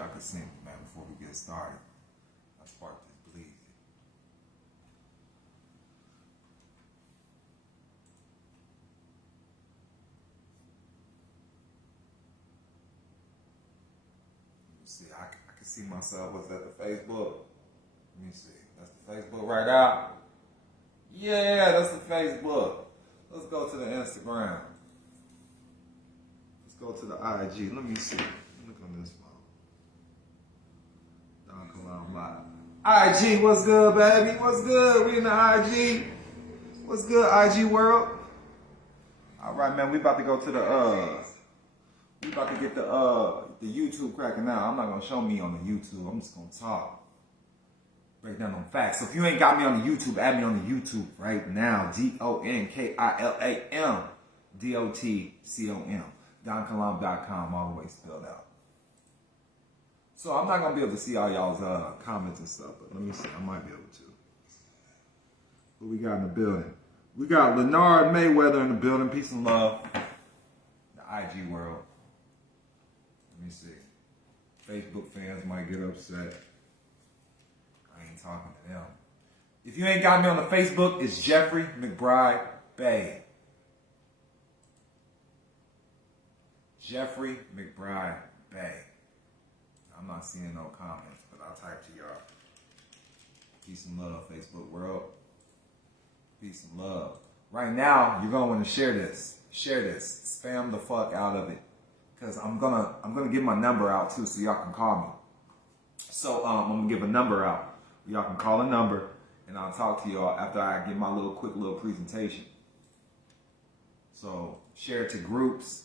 I could sing, man, before we get started. I sparked this bleed. Let me see. I can see myself. What's that? The Facebook? Let me see. That's the Facebook right out. Yeah, that's the Facebook. Let's go to the Instagram. Let's go to the IG. Let me see. Look on this phone. DONKILAM Live. IG, what's good, baby? What's good? We in the IG. What's good, IG world? All right, man. We about to go to the we about to get the YouTube cracking now. I'm not gonna show me on the YouTube. I'm just gonna talk. Break down on facts. So if you ain't got me on the YouTube, add me on the YouTube right now. DONKILAM. DOTCOM. DonKilam.com, all the way spelled out. So I'm not gonna be able to see all y'all's comments and stuff, but let me see. I might be able to. Who we got in the building? We got Leonard Mayweather in the building. Peace and love. The IG world. Let me see. Facebook fans might get upset. I ain't talking to them. If you ain't got me on the Facebook, it's Jeffrey McBride Bay. Jeffrey McBride Bay. I'm not seeing no comments, but I'll type to y'all. Peace and love, Facebook world. Peace and love. Right now, you're gonna want to share this. Share this. Spam the fuck out of it. Cause I'm gonna give my number out too, so y'all can call me. So I'm gonna give a number out. Y'all can call a number, and I'll talk to y'all after I give my quick little presentation. So share it to groups.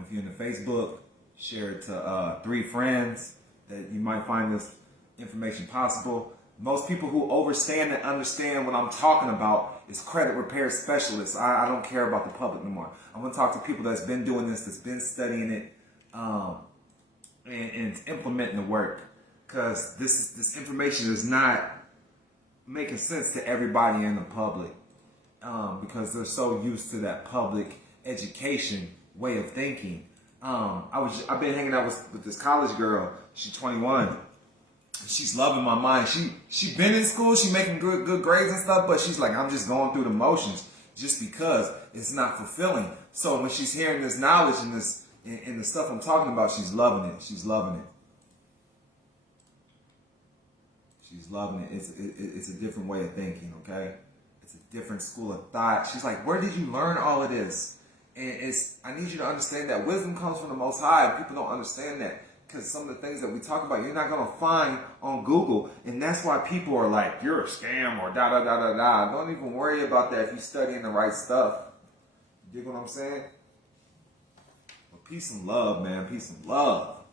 If you're in the Facebook, share it to 3 friends that you might find this information possible. Most people who understand and understand what I'm talking about is credit repair specialists. I don't care about the public no more. I'm going to talk to people that's been doing this, that's been studying it, and implementing the work. Because this information is not making sense to everybody in the public, because they're so used to that public education way of thinking. I've been hanging out with this college girl. She's 21. She's loving my mind. She been in school. She making good grades and stuff. But she's like, I'm just going through the motions just because it's not fulfilling. So when she's hearing this knowledge and this and the stuff I'm talking about, she's loving it. She's loving it. She's loving it. It's a different way of thinking. Okay, it's a different school of thought. She's like, where did you learn all of this? And I need you to understand that wisdom comes from the Most High. People don't understand that. Because some of the things that we talk about, you're not going to find on Google. And that's why people are like, you're a scam or da-da-da-da-da. Don't even worry about that if you're studying the right stuff. You dig what I'm saying? Well, peace and love, man. Peace and love.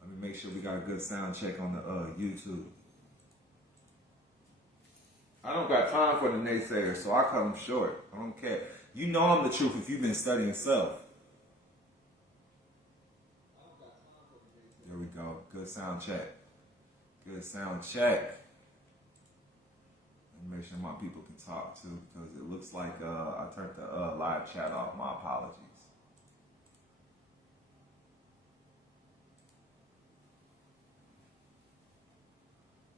Let me make sure we got a good sound check on the YouTube. I don't got time for the naysayers, so I cut them short. I don't care. You know I'm the truth if you've been studying self. There we go. Good sound check. Good sound check. Let me make sure my people can talk too, because it looks like I turned the live chat off. My apologies.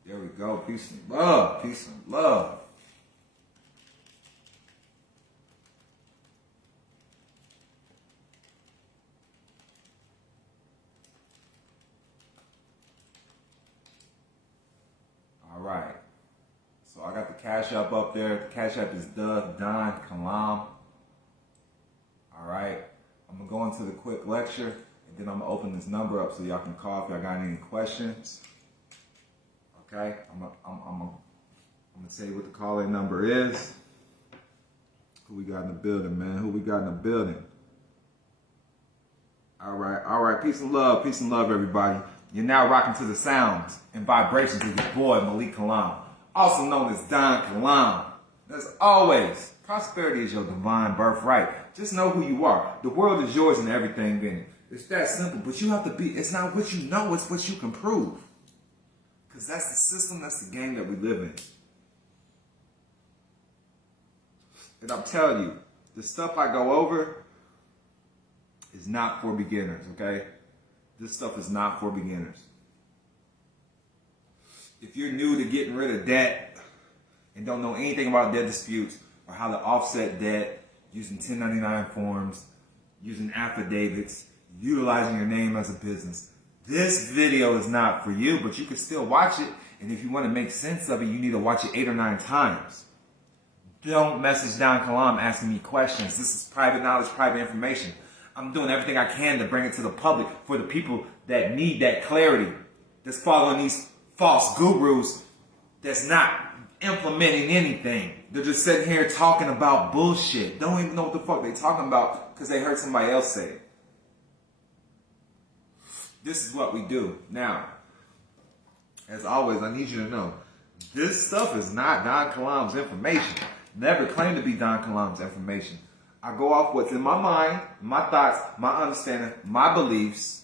There we go. Peace and love. Peace and love. All right. So I got the Cash App up there. The Cash App is TheDonKilam. All right. I'm going to go into the quick lecture, and then I'm going to open this number up so y'all can call if y'all got any questions. Okay? I'm going to tell you what the call-in number is. Who we got in the building, man? Who we got in the building? All right. All right. Peace and love. Peace and love, everybody. You're now rocking to the sounds and vibrations of your boy, Malik Kilam, also known as DONKILAM. As always, prosperity is your divine birthright. Just know who you are. The world is yours and everything in it. It's that simple, but you have to be, it's not what you know, it's what you can prove. Because that's the system, that's the game that we live in. And I'm telling you, the stuff I go over is not for beginners, okay? This stuff is not for beginners. If you're new to getting rid of debt and don't know anything about debt disputes or how to offset debt using 1099 forms, using affidavits, utilizing your name as a business, this video is not for you, but you can still watch it. And if you want to make sense of it, you need to watch it 8 or 9 times. Don't message DONKILAM asking me questions. This is private knowledge, private information. I'm doing everything I can to bring it to the public for the people that need that clarity, that's following these false gurus that's not implementing anything. They're just sitting here talking about bullshit. Don't even know what the fuck they're talking about because they heard somebody else say it. This is what we do. Now, as always, I need you to know, this stuff is not DONKILAM's information. Never claim to be DONKILAM's information. I go off what's in my mind, my thoughts, my understanding, my beliefs,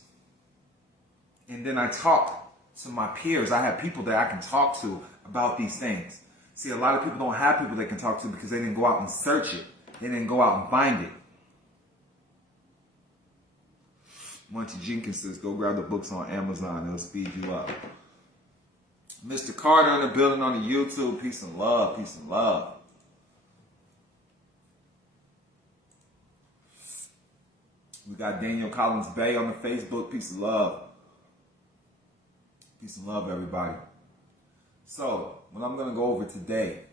and then I talk to my peers. I have people that I can talk to about these things. See, a lot of people don't have people they can talk to because they didn't go out and search it. They didn't go out and find it. Munchie Jenkins says, go grab the books on Amazon. It'll speed you up. Mr. Carter in the building on the YouTube. Peace and love. Peace and love. We got Daniel Collins Bay on the Facebook. Peace and love. Peace and love, everybody. So, what I'm going to go over today.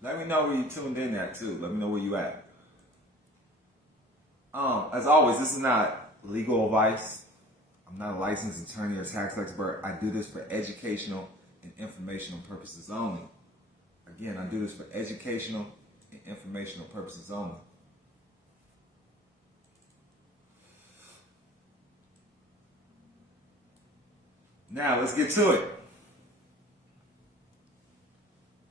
Let me know where you tuned in at, too. Let me know where you at. As always, this is not legal advice. I'm not a licensed attorney or tax expert. I do this for educational and informational purposes only. Again, I do this for educational and informational purposes only. Now, let's get to it.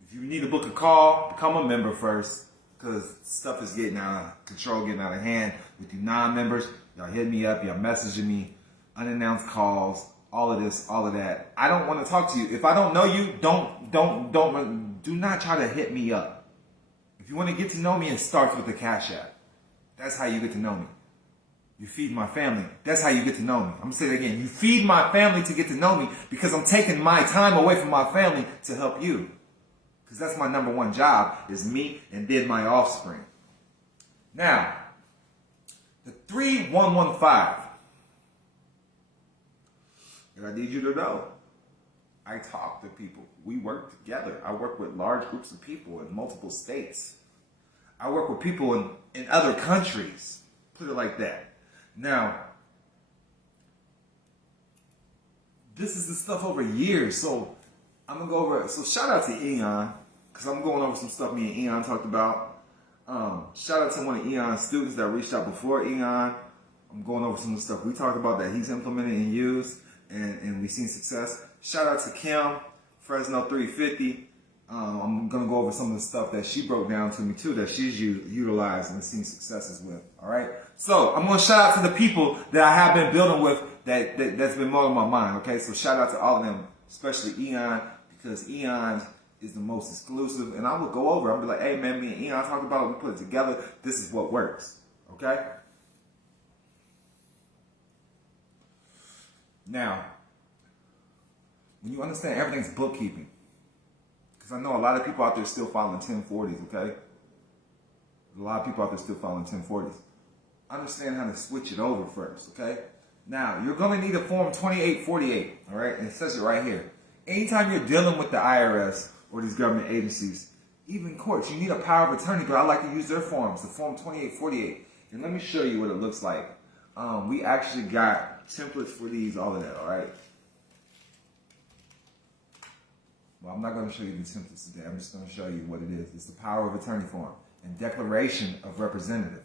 If you need to book a call, become a member first, because stuff is getting out of control, getting out of hand. With you non-members, y'all hit me up, y'all messaging me, unannounced calls, all of this, all of that. I don't want to talk to you. If I don't know you, do not try to hit me up. If you want to get to know me, it starts with the Cash App. That's how you get to know me. You feed my family. That's how you get to know me. I'm going to say it again. You feed my family to get to know me because I'm taking my time away from my family to help you. Because that's my number one job, is me and then my offspring. Now, the 3115. And I need you to know, I talk to people. We work together. I work with large groups of people in multiple states. I work with people in other countries. Put it like that. Now, this is the stuff over years, so I'm going to go over it. So shout out to Eon, because I'm going over some stuff me and Eon talked about. Shout out to one of Eon's students that reached out before Eon. I'm going over some of the stuff we talked about that he's implemented and used, and we've seen success. Shout out to Kim, Fresno 350. I'm going to go over some of the stuff that she broke down to me too, that she's utilized and seen successes with. All right. So I'm going to shout out to the people that I have been building with that's been more on my mind. Okay. So shout out to all of them, especially Eon, because Eon is the most exclusive. And I will go over. I'll be like, hey man, me and Eon talked about it. We put it together. This is what works. Okay. Now, when you understand everything's bookkeeping, because I know a lot of people out there still filing 1040s, okay? A lot of people out there still filing 1040s. Understand how to switch it over first, okay? Now, you're going to need a Form 2848, all right? And it says it right here. Anytime you're dealing with the IRS or these government agencies, even courts, you need a power of attorney, but I like to use their forms, the Form 2848. And let me show you what it looks like. We actually got templates for these, all of that, all right? Well, I'm not going to show you the templates today. I'm just going to show you what it is. It's the power of attorney form and declaration of representative.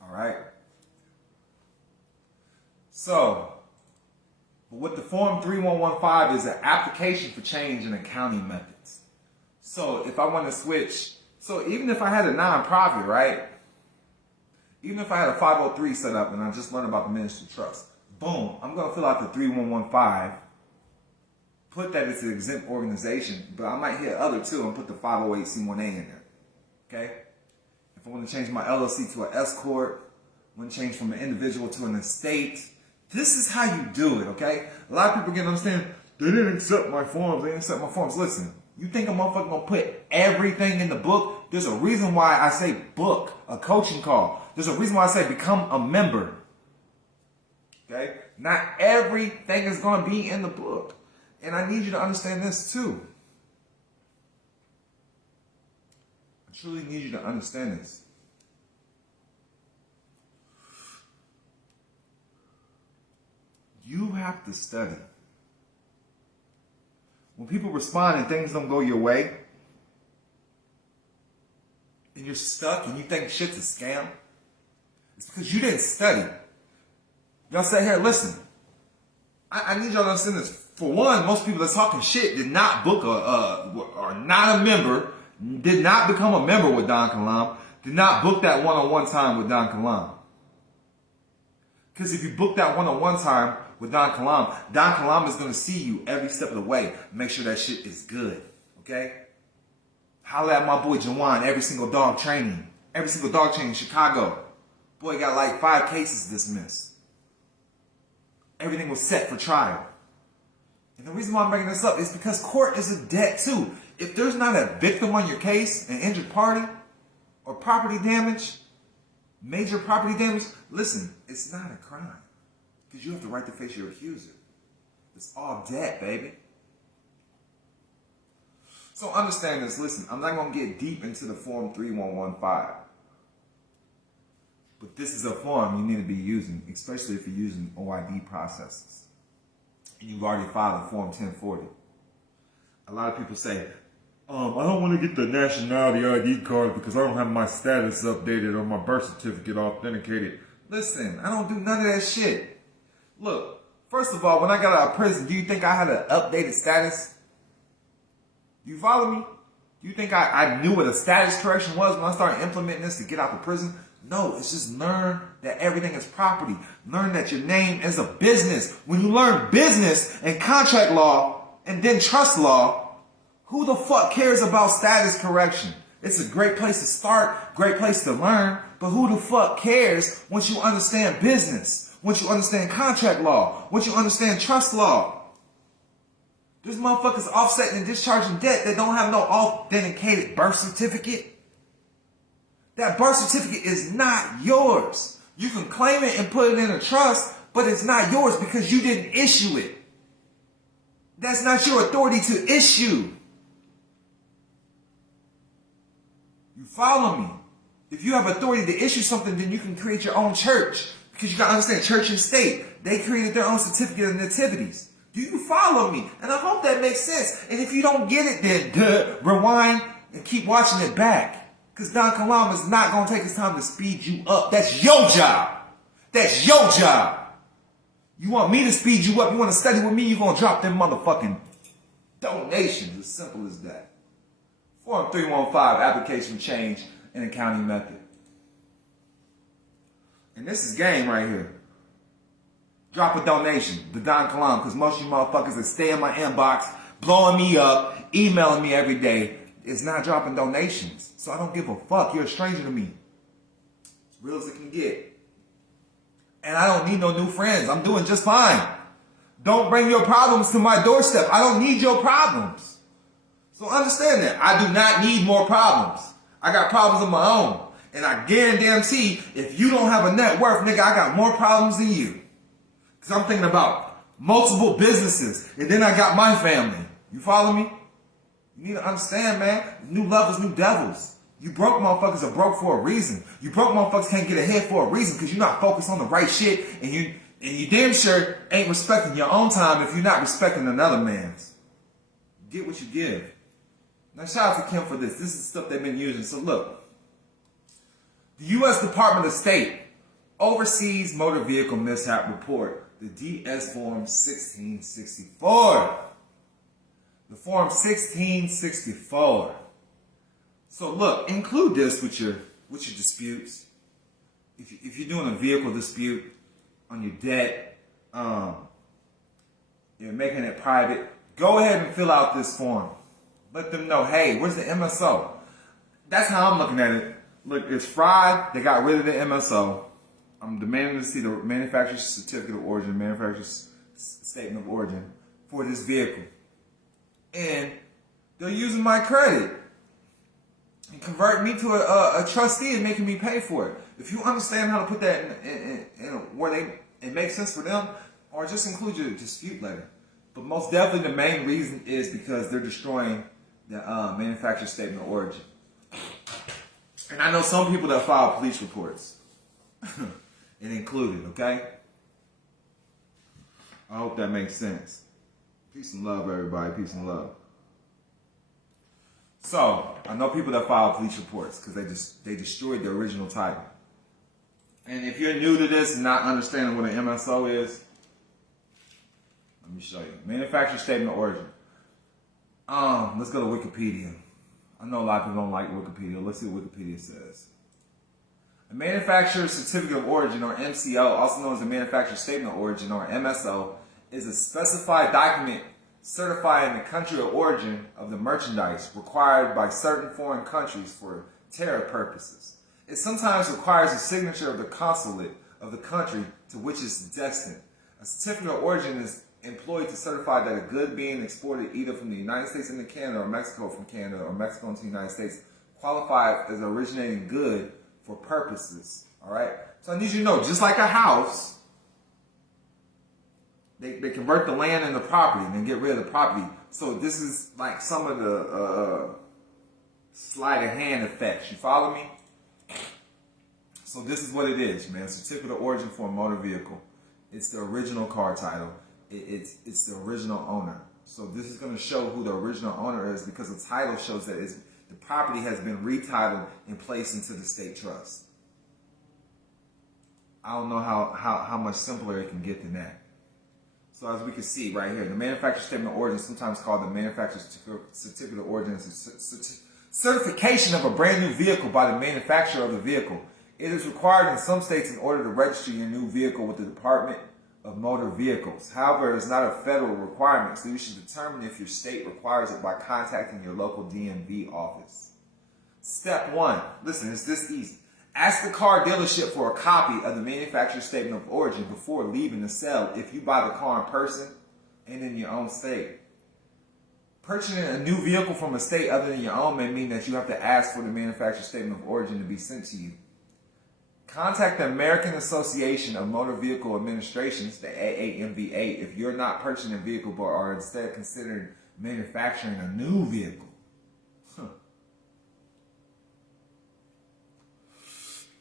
All right. So, what the Form 3115 is, an application for change in accounting methods. So, if I want to switch, so even if I had a nonprofit, right? Even if I had a 503 set up and I just learned about the ministry trust, boom, I'm going to fill out the 3115, put that it's an exempt organization, but I might hit other too and put the 508c1a in there. Okay? If I want to change my LLC to an S corp, I want to change from an individual to an estate. This is how you do it, okay? A lot of people get to understand, they didn't accept my forms, they didn't accept my forms. Listen, you think a motherfucker gonna put everything in the book? There's a reason why I say book, a coaching call. There's a reason why I say become a member. Okay? Not everything is gonna be in the book. And I need you to understand this too. I truly need you to understand this. You have to study. When people respond and things don't go your way, and you're stuck and you think shit's a scam, it's because you didn't study. Y'all say, here, listen, I need y'all to understand this. For one, most people that's talking shit did not book are not a member, did not become a member with DONKILAM, did not book that one-on-one time with DONKILAM. Because if you book that one-on-one time with DONKILAM, DONKILAM is going to see you every step of the way. Make sure that shit is good. Okay? Holla at my boy Jawan every single dog training. Every single dog training in Chicago. Boy got like 5 cases dismissed. Everything was set for trial. And the reason why I'm bringing this up is because court is a debt too. If there's not a victim on your case, an injured party, or property damage, major property damage, listen, it's not a crime. Because you have the right to face your accuser. It's all debt, baby. So understand this. Listen, I'm not going to get deep into the Form 3115. But this is a form you need to be using, especially if you're using OID processes. And you've already filed a Form 1040. A lot of people say, I don't want to get the nationality ID card because I don't have my status updated or my birth certificate authenticated. Listen, I don't do none of that shit. Look, first of all, when I got out of prison, do you think I had an updated status? Do you follow me? Do you think I knew what a status correction was when I started implementing this to get out of prison? No, it's just learn that everything is property. Learn that your name is a business. When you learn business and contract law and then trust law, who the fuck cares about status correction? It's a great place to start, great place to learn, but who the fuck cares once you understand business, once you understand contract law, once you understand trust law? There's motherfuckers offsetting and discharging debt that don't have no authenticated birth certificate. That birth certificate is not yours. You can claim it and put it in a trust, but it's not yours because you didn't issue it. That's not your authority to issue. You follow me? If you have authority to issue something, then you can create your own church. Because you got to understand, church and state, they created their own certificate of nativities. Do you follow me? And I hope that makes sense. And if you don't get it, then rewind and keep watching it back. Because DONKILAM is not going to take his time to speed you up. That's your job. That's your job. You want me to speed you up? You want to study with me? You're going to drop them motherfucking donations. As simple as that. Form 315, application change in accounting method. And this is game right here. Drop a donation, TheDonKilam, because most of you motherfuckers that stay in my inbox, blowing me up, emailing me every day, is not dropping donations. So I don't give a fuck. You're a stranger to me. As real as it can get. And I don't need no new friends. I'm doing just fine. Don't bring your problems to my doorstep. I don't need your problems. So understand that. I do not need more problems. I got problems of my own. And I guarantee if you don't have a net worth, nigga, I got more problems than you. Because I'm thinking about multiple businesses. And then I got my family. You follow me? You need to understand, man. New levels, new devils. You broke motherfuckers are broke for a reason. You broke motherfuckers can't get ahead for a reason because you're not focused on the right shit. And you damn sure ain't respecting your own time if you're not respecting another man's. Get what you give. Now shout out to Kim for this. This is stuff they've been using. So look. The U.S. Department of State Overseas Motor Vehicle Mishap Report. The DS Form 1664. The Form 1664. So look, include this with your disputes. If you're doing a vehicle dispute on your debt, you're making it private, go ahead and fill out this form. Let them know, hey, where's the MSO? That's how I'm looking at it. Look, it's fried. They got rid of the MSO. I'm demanding to see the manufacturer's certificate of origin, manufacturer's statement of origin for this vehicle. And they're using my credit and converting me to a trustee and making me pay for it. If you understand how to put that in where it makes sense for them, or just include your dispute letter. But most definitely the main reason is because they're destroying the manufacturer's statement of origin. And I know some people that file police reports. It included, okay? I hope that makes sense. Peace and love, everybody. Peace and love. So, I know people that file police reports because they destroyed the original title. And if you're new to this and not understanding what an MSO is, let me show you. Manufacturer statement of origin. Let's go to Wikipedia. I know a lot of people don't like Wikipedia. Let's see what Wikipedia says. A manufacturer's certificate of origin, or MCO, also known as a manufacturer's statement of origin, or MSO, is a specified document certifying the country of origin of the merchandise required by certain foreign countries for tariff purposes. It sometimes requires a signature of the consulate of the country to which it's destined. A certificate of origin is employed to certify that a good being exported either from the United States into Canada or Mexico from Canada or Mexico into the United States qualifies as an originating good for purposes. All right? So I need you to know, just like a house, they convert the land into property and then get rid of the property. So this is like some of the sleight of hand effects. You follow me? So this is what it is, man. Certificate of origin for a motor vehicle. It's the original car title. It's the original owner. So this is going to show who the original owner is because the title shows that the property has been retitled and placed into the state trust. I don't know how much simpler it can get than that. So as we can see right here, the manufacturer's statement of origin, sometimes called the manufacturer's certificate of origin, is certification of a brand new vehicle by the manufacturer of the vehicle. It is required in some states in order to register your new vehicle with the Department of Motor Vehicles. However, it's not a federal requirement, so you should determine if your state requires it by contacting your local DMV office. Step 1. Listen, it's this easy. Ask the car dealership for a copy of the manufacturer's statement of origin before leaving the sale if you buy the car in person and in your own state. Purchasing a new vehicle from a state other than your own may mean that you have to ask for the manufacturer's statement of origin to be sent to you. Contact the American Association of Motor Vehicle Administrations, the AAMVA, if you're not purchasing a vehicle but are instead considering manufacturing a new vehicle.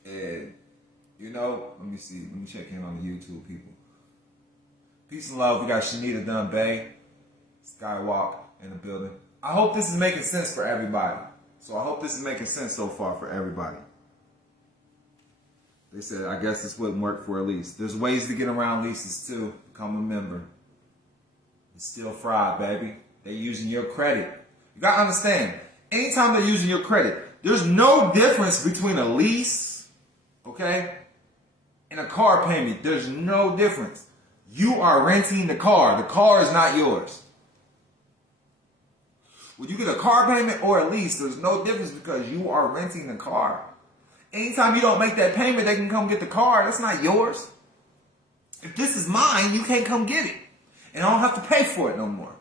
And, let me see. Let me check in on the YouTube people. Peace and love. We got Shanita Dunn Bay, Skywalk in the building. I hope this is making sense for everybody. So I hope this is making sense so far for everybody. They said, I guess this wouldn't work for a lease. There's ways to get around leases too. Become a member. It's still fried, baby. They're using your credit. You got to understand, anytime they're using your credit, there's no difference between a lease, okay, and a car payment. There's no difference. You are renting the car. The car is not yours. When you get a car payment or a lease, there's no difference because you are renting the car. Anytime you don't make that payment, they can come get the car. That's not yours. If this is mine, you can't come get it. And I don't have to pay for it no more.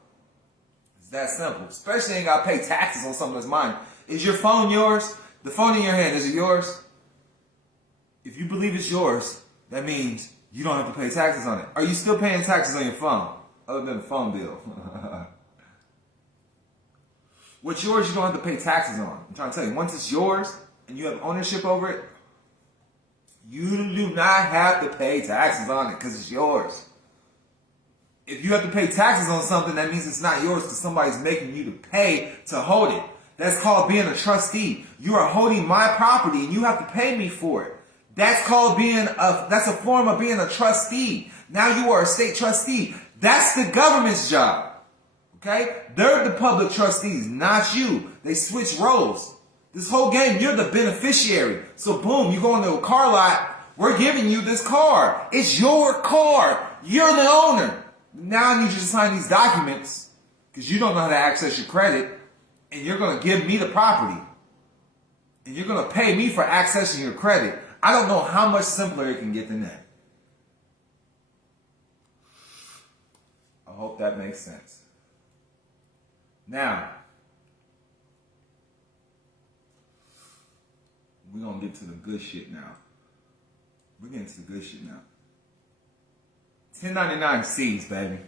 It's that simple. Especially ain't got to pay taxes on something that's mine. Is your phone yours? The phone in your hand, is it yours? If you believe it's yours, that means you don't have to pay taxes on it. Are you still paying taxes on your phone? Other than the phone bill. What's yours, you don't have to pay taxes on. I'm trying to tell you, once it's yours, and you have ownership over it, you do not have to pay taxes on it because it's yours. If you have to pay taxes on something, that means it's not yours because somebody's making you to pay to hold it. That's called being a trustee. You are holding my property and you have to pay me for it. That's called that's a form of being a trustee. Now you are a state trustee. That's the government's job. Okay? They're the public trustees, not you. They switch roles. This whole game, you're the beneficiary. So boom, you go into a car lot, we're giving you this car. It's your car. You're the owner. Now I need you to sign these documents because you don't know how to access your credit, and you're going to give me the property, and you're going to pay me for accessing your credit. I don't know how much simpler it can get than that. I hope that makes sense. Now, we're going to get to the good shit now. We're getting to the good shit now. 1099Cs, baby.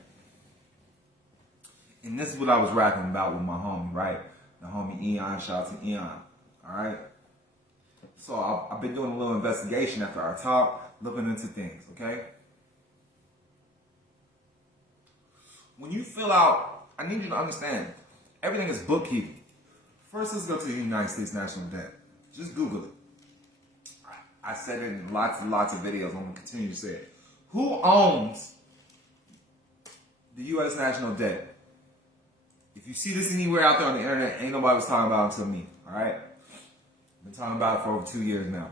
And this is what I was rapping about with my homie, right? The homie Eon, shout out to Eon. Alright? So I've been doing a little investigation after our talk, looking into things, okay? When you fill out, I need you to understand, everything is bookkeeping. First, let's go to the United States national debt. Just Google it. I said it in lots and lots of videos. I'm going to continue to say it. Who owns the U.S. national debt? If you see this anywhere out there on the internet, ain't nobody was talking about it until me. All right? I've been talking about it for over 2 years now.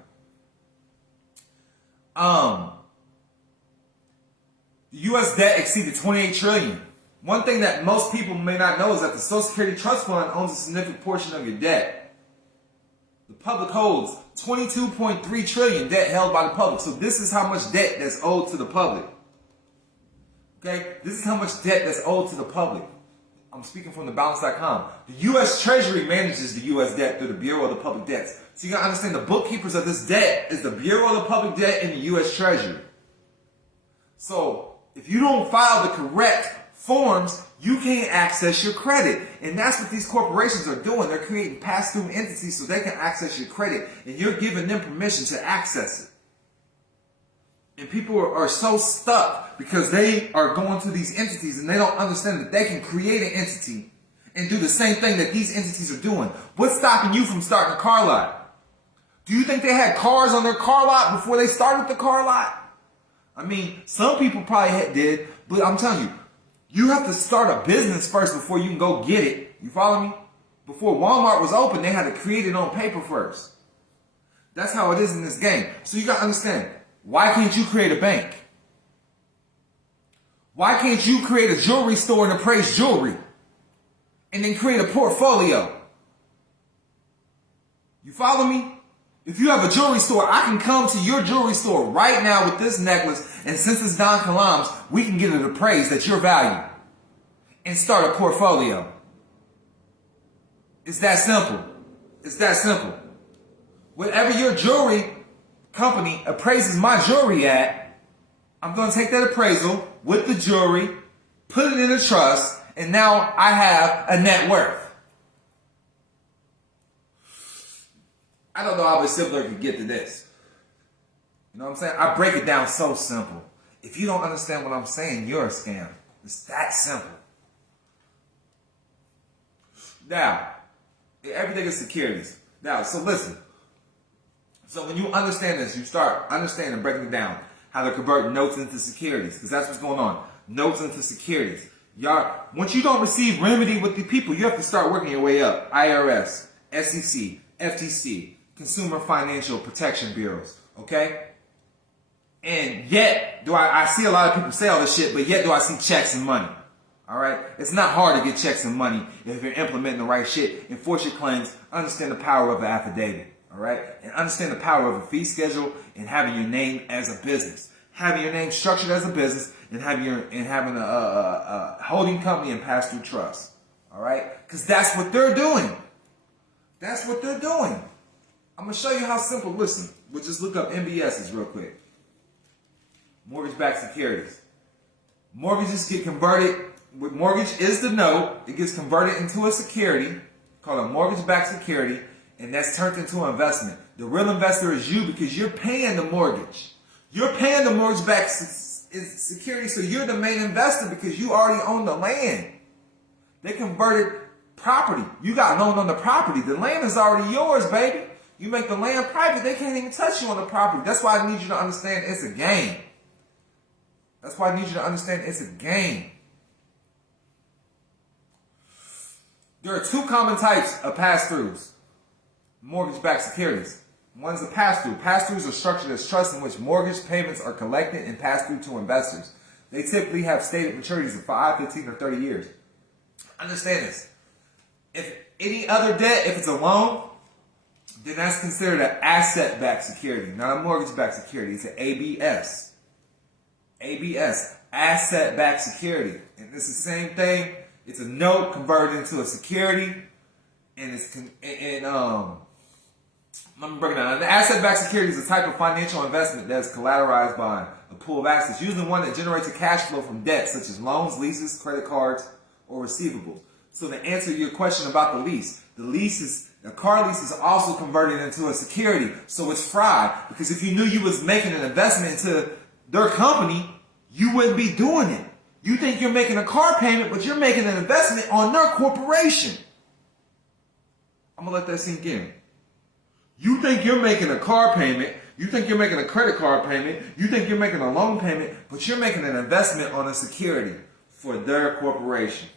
The U.S. debt exceeded $28 trillion. One thing that most people may not know is that the Social Security Trust Fund owns a significant portion of your debt. The public holds $22.3 trillion debt held by the public. So this is how much debt that's owed to the public. Okay? This is how much debt that's owed to the public. I'm speaking from thebalance.com. The U.S. Treasury manages the U.S. debt through the Bureau of the Public Debts. So you got to understand the bookkeepers of this debt is the Bureau of the Public Debt and the U.S. Treasury. So if you don't file the correct forms, you can't access your credit. And that's what these corporations are doing. They're creating pass-through entities so they can access your credit. And you're giving them permission to access it. And people are so stuck because they are going to these entities and they don't understand that they can create an entity and do the same thing that these entities are doing. What's stopping you from starting a car lot? Do you think they had cars on their car lot before they started the car lot? I mean, some people probably did, but I'm telling you, you have to start a business first before you can go get it. You follow me? Before Walmart was open, they had to create it on paper first. That's how it is in this game. So you got to understand, why can't you create a bank? Why can't you create a jewelry store and appraise jewelry? And then create a portfolio? You follow me? If you have a jewelry store, I can come to your jewelry store right now with this necklace, and since it's DONKILAM's, we can get it appraised at your value and start a portfolio. It's that simple. It's that simple. Whatever your jewelry company appraises my jewelry at, I'm going to take that appraisal with the jewelry, put it in a trust, and now I have a net worth. I don't know how much simpler it could get to this. You know what I'm saying? I break it down so simple. If you don't understand what I'm saying, you're a scam. It's that simple. Now, everything is securities. Now, so listen. So when you understand this, you start understanding, breaking it down, how to convert notes into securities, because that's what's going on. Notes into securities. Y'all, once you don't receive remedy with the people, you have to start working your way up. IRS, SEC, FTC, Consumer Financial Protection Bureaus, okay? And yet, I see a lot of people say all this shit, but yet do I see checks and money, all right? It's not hard to get checks and money if you're implementing the right shit. Enforce your claims, understand the power of an affidavit, all right? And understand the power of a fee schedule and having your name as a business. Having your name structured as a business and having a holding company and pass-through trust, all right? Because that's what they're doing. That's what they're doing. I'm going to show you how simple. Listen, we'll just look up MBSs real quick. Mortgage-backed securities. Mortgages get converted. Mortgage is the note. It gets converted into a security called a mortgage-backed security, and that's turned into an investment. The real investor is you because you're paying the mortgage. You're paying the mortgage-backed security, so you're the main investor because you already own the land. They converted property. You got loan on the property. The land is already yours, baby. You make the land private, they can't even touch you on the property. That's why I need you to understand it's a game. That's why I need you to understand it's a game. There are two common types of pass-throughs. Mortgage-backed securities. One's a pass-through. Pass-throughs are structured as trusts in which mortgage payments are collected and passed through to investors. They typically have stated maturities of 5, 15, or 30 years. Understand this. If any other debt, if it's a loan, then that's considered an asset-backed security, not a mortgage-backed security. It's an ABS. ABS, asset-backed security. And it's the same thing. It's a note converted into a security. And let me break it down. An asset-backed security is a type of financial investment that is collateralized by a pool of assets, usually one that generates a cash flow from debt, such as loans, leases, credit cards, or receivables. So to answer your question about the car lease is also converted into a security. So it's fraud, because if you knew you was making an investment into their company, you wouldn't be doing it. You think you're making a car payment, but you're making an investment on their corporation. I'm gonna let that sink in. You think you're making a car payment, you think you're making a credit card payment, you think you're making a loan payment, but you're making an investment on a security for their corporation.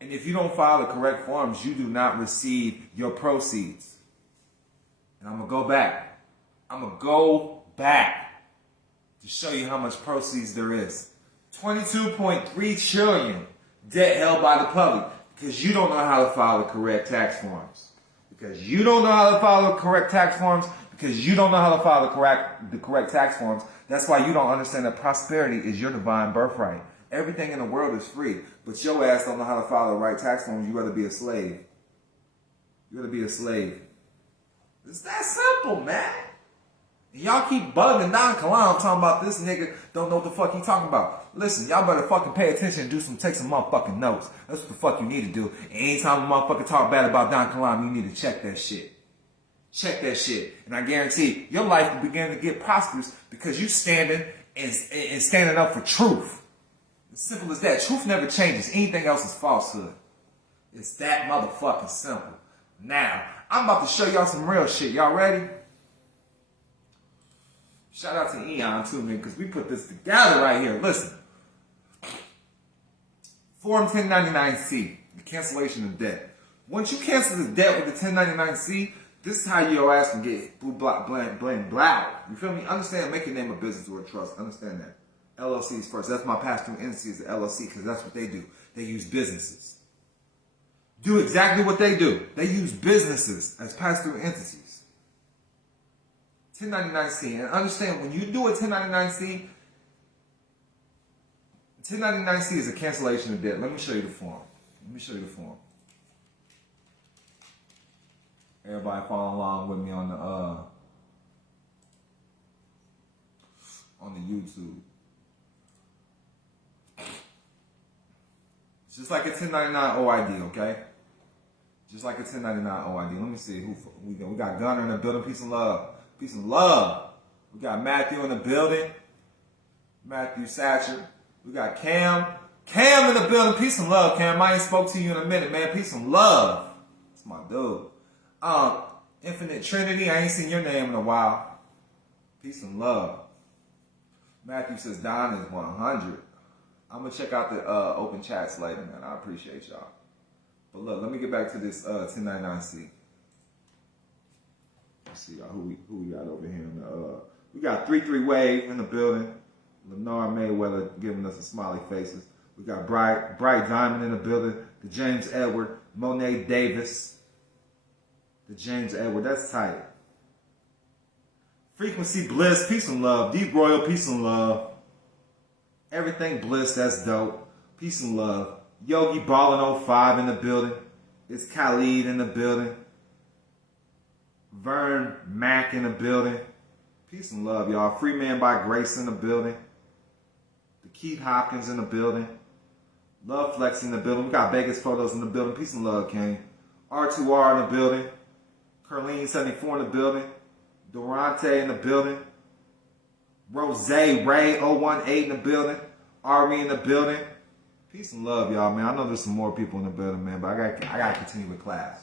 And if you don't file the correct forms, you do not receive your proceeds. And I'm going to go back. I'm going to go back to show you how much proceeds there is. 22.3 trillion debt held by the public because you don't know how to file the correct tax forms. Because you don't know how to file the correct tax forms. Because you don't know how to file the correct tax forms. That's why you don't understand that prosperity is your divine birthright. Everything in the world is free, but your ass don't know how to file the right tax forms. You rather be a slave. You rather be a slave. It's that simple, man. And y'all keep bugging DONKILAM talking about this nigga don't know what the fuck he talking about. Listen, y'all better fucking pay attention and take some motherfucking notes. That's what the fuck you need to do. And anytime a motherfucker talk bad about DONKILAM, you need to check that shit. Check that shit. And I guarantee your life will begin to get prosperous because you standing and standing up for truth. As simple as that. Truth never changes. Anything else is falsehood. It's that motherfucking simple. Now, I'm about to show y'all some real shit. Y'all ready? Shout out to Eon too, man, because we put this together right here. Listen. Form 1099-C, the cancellation of debt. Once you cancel the debt with the 1099-C, this is how your ass can get blue, black, blank, black. You feel me? Understand, make your name a business or a trust. Understand that. LLCs first. That's my pass-through entity is the LLC because that's what they do. They use businesses. Do exactly what they do. They use businesses as pass-through entities. 1099-C. And understand, when you do a 1099-C, 1099-C is a cancellation of debt. Let me show you the form. Everybody follow along with me on the YouTube. It's just like a 1099 OID, okay? Just like a 1099 OID. Let me see who we got. We got Gunner in the building. Peace and love. Peace and love. We got Matthew in the building. Matthew Satcher. We got Cam. Cam in the building. Peace and love, Cam. I ain't spoke to you in a minute, man. Peace and love. That's my dude. Infinite Trinity. I ain't seen your name in a while. Peace and love. Matthew says Don is 100. I'm going to check out the open chats later, man. I appreciate y'all. But look, let me get back to this 1099-C. Let's see y'all who we got over here. We got 3-3 Wave in the building. Lenore Mayweather giving us some smiley faces. We got Bright Diamond in the building. The James Edward. Monet Davis. The James Edward. That's tight. Frequency Bliss. Peace and love. Deep Royal. Peace and love. Everything Bliss, that's dope. Peace and love. Yogi Ballin 05 in the building. It's Khalid in the building. Vern Mack in the building. Peace and love, y'all. Free Man by Grace in the building. The Keith Hopkins in the building. Love Flex in the building. We got Vegas Photos in the building. Peace and love, King. R2R in the building. Curleen 74 in the building. Durante in the building. Rose Ray 018 in the building. Ari in the building. Peace and love, y'all, man. I know there's some more people in the building, man, but I gotta continue with class.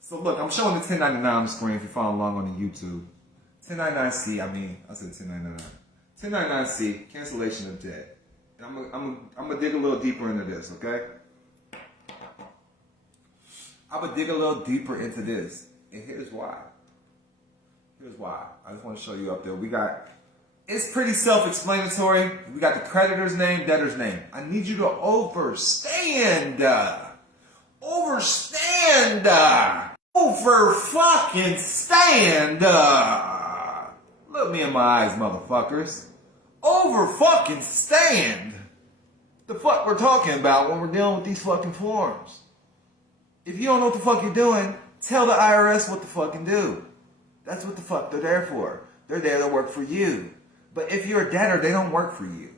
So look, I'm showing the 1099 on the screen if you follow along on the YouTube. 1099-C, I said 1099. 1099-C, cancellation of debt. And I'm gonna dig a little deeper into this, okay? I'm gonna dig a little deeper into this, and here's why. I just want to show you up there. We got It's pretty self-explanatory. We got the creditor's name, debtor's name. I need you to overstand. Overstand. Over fucking stand. Look me in my eyes, motherfuckers. Over fucking stand. The fuck we're talking about when we're dealing with these fucking forms. If you don't know what the fuck you're doing, tell the IRS what to fucking do. That's what the fuck they're there for. They're there to work for you. But if you're a debtor, they don't work for you.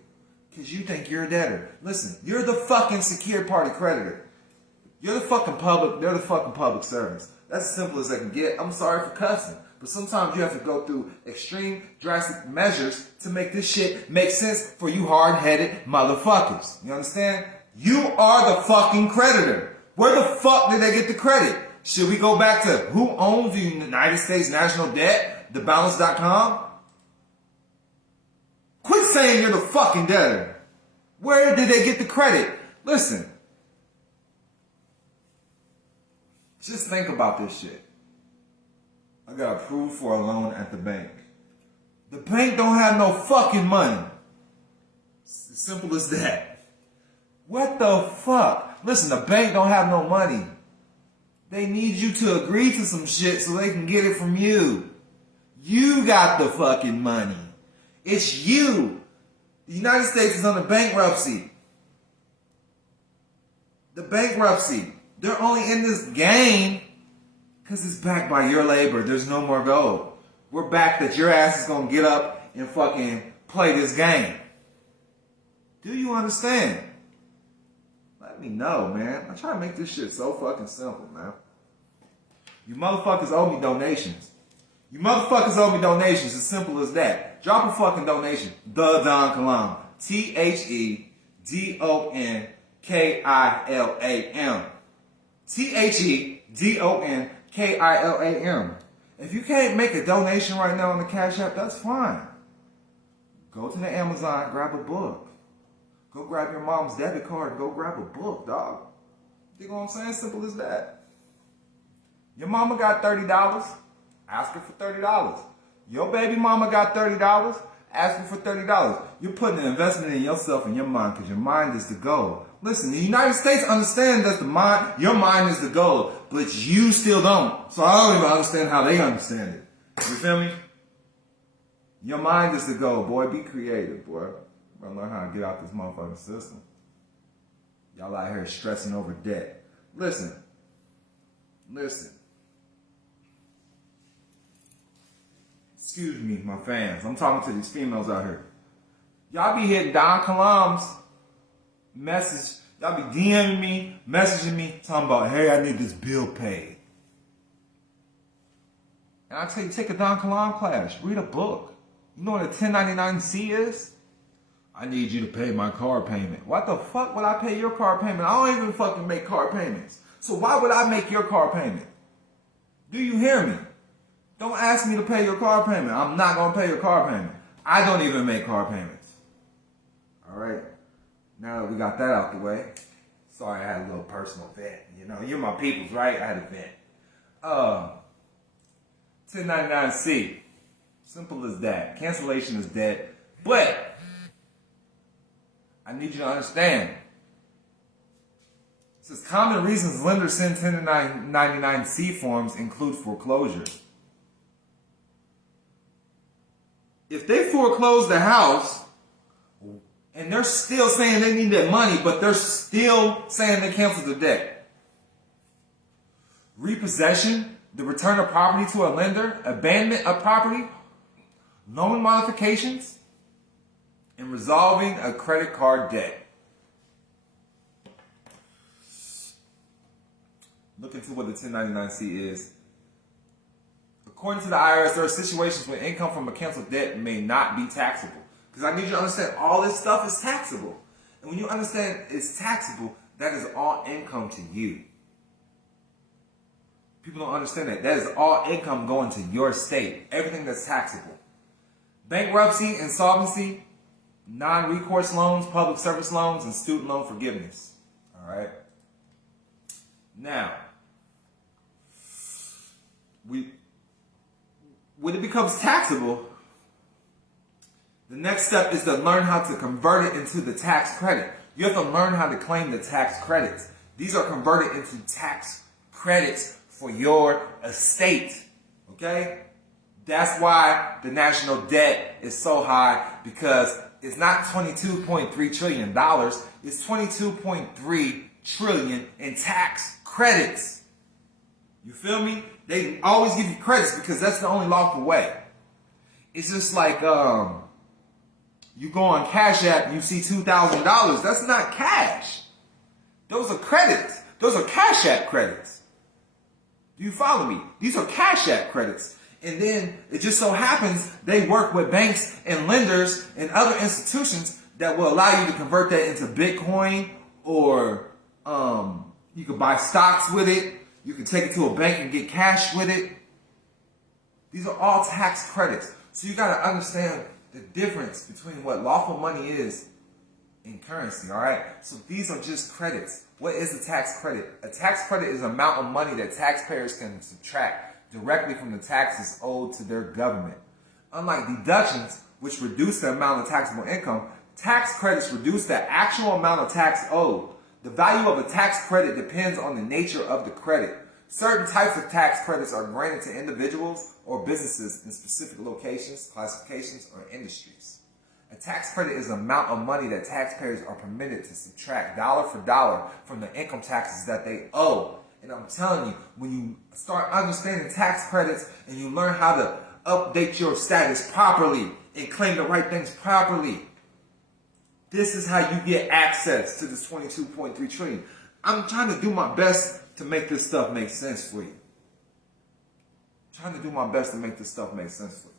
Because you think you're a debtor. Listen, you're the fucking secured party creditor. You're the fucking public, they're the fucking public servants. That's as simple as I can get. I'm sorry for cussing. But sometimes you have to go through extreme, drastic measures to make this shit make sense for you hard-headed motherfuckers. You understand? You are the fucking creditor. Where the fuck did they get the credit? Should we go back to who owns the United States national debt? TheBalance.com? Quit saying you're the fucking debtor. Where did they get the credit? Listen. Just think about this shit. I got approved for a loan at the bank. The bank don't have no fucking money. It's as simple as that. What the fuck? Listen, the bank don't have no money. They need you to agree to some shit so they can get it from you. You got the fucking money. It's you. The United States is under bankruptcy. The bankruptcy. They're only in this game because it's backed by your labor. There's no more gold. We're back that your ass is going to get up and fucking play this game. Do you understand? Let me know, man. I try to make this shit so fucking simple, man. You motherfuckers owe me donations. You motherfuckers owe me donations. As simple as that. Drop a fucking donation. TheDonKilam. TheDonKilam. TheDonKilam. If you can't make a donation right now on the Cash App, that's fine. Go to the Amazon, grab a book. Go grab your mom's debit card and go grab a book, dog. You know what I'm saying? Simple as that. Your mama got $30. Ask her for $30. Your baby mama got $30. Ask her for $30. You're putting an investment in yourself and your mind because your mind is the goal. Listen, the United States understands that your mind is the goal, but you still don't. So I don't even understand how they understand it. You feel me? Your mind is the goal, boy. Be creative, boy. Better learn how to get out this motherfucking system. Y'all out here stressing over debt. Listen. Excuse me, my fans. I'm talking to these females out here. Y'all be hitting DONKILAM's message. Y'all be DMing me, messaging me, talking about, hey, I need this bill paid. And I tell you, take a DONKILAM class. Read a book. You know what a 1099-C is? I need you to pay my car payment. What the fuck would I pay your car payment? I don't even fucking make car payments. So why would I make your car payment? Do you hear me? Don't ask me to pay your car payment. I'm not going to pay your car payment. I don't even make car payments. All right? Now that we got that out the way. Sorry, I had a little personal vent. You know, you're my peoples, right? I had a vent. 1099-C. Simple as that. Cancellation is dead. But I need you to understand. It says common reasons lenders send 1099-C forms include foreclosure. If they foreclose the house and they're still saying they need that money, but they're still saying they canceled the debt. Repossession, the return of property to a lender, abandonment of property, loan modifications, and resolving a credit card debt. Look into what the 1099-C is. According to the IRS, there are situations where income from a canceled debt may not be taxable. Because I need you to understand all this stuff is taxable. And when you understand it's taxable, that is all income to you. People don't understand that. That is all income going to your state. Everything that's taxable. Bankruptcy, insolvency, non-recourse loans, public service loans, and student loan forgiveness. All right? Now, when it becomes taxable, The next step is to learn how to convert it into the tax credit. You have to learn how to claim the tax credits. These are converted into tax credits for your estate. Okay? That's why the national debt is so high, because it's not $22.3 trillion. It's $22.3 trillion in tax credits. You feel me? They always give you credits because that's the only lawful way. It's just like you go on Cash App and you see $2,000. That's not cash. Those are credits. Those are Cash App credits. Do you follow me? These are Cash App credits. And then it just so happens they work with banks and lenders and other institutions that will allow you to convert that into Bitcoin, or you can buy stocks with it. You can take it to a bank and get cash with it. These are all tax credits. So you got to understand the difference between what lawful money is in currency, all right? So these are just credits. What is a tax credit? A tax credit is an amount of money that taxpayers can subtract directly from the taxes owed to their government. Unlike deductions, which reduce the amount of taxable income, tax credits reduce the actual amount of tax owed. The value of a tax credit depends on the nature of the credit. Certain types of tax credits are granted to individuals or businesses in specific locations, classifications, or industries. A tax credit is the amount of money that taxpayers are permitted to subtract dollar for dollar from the income taxes that they owe. And I'm telling you, when you start understanding tax credits and you learn how to update your status properly and claim the right things properly, this is how you get access to this $22.3 trillion. I'm trying to do my best to make this stuff make sense for you. I'm trying to do my best to make this stuff make sense for you.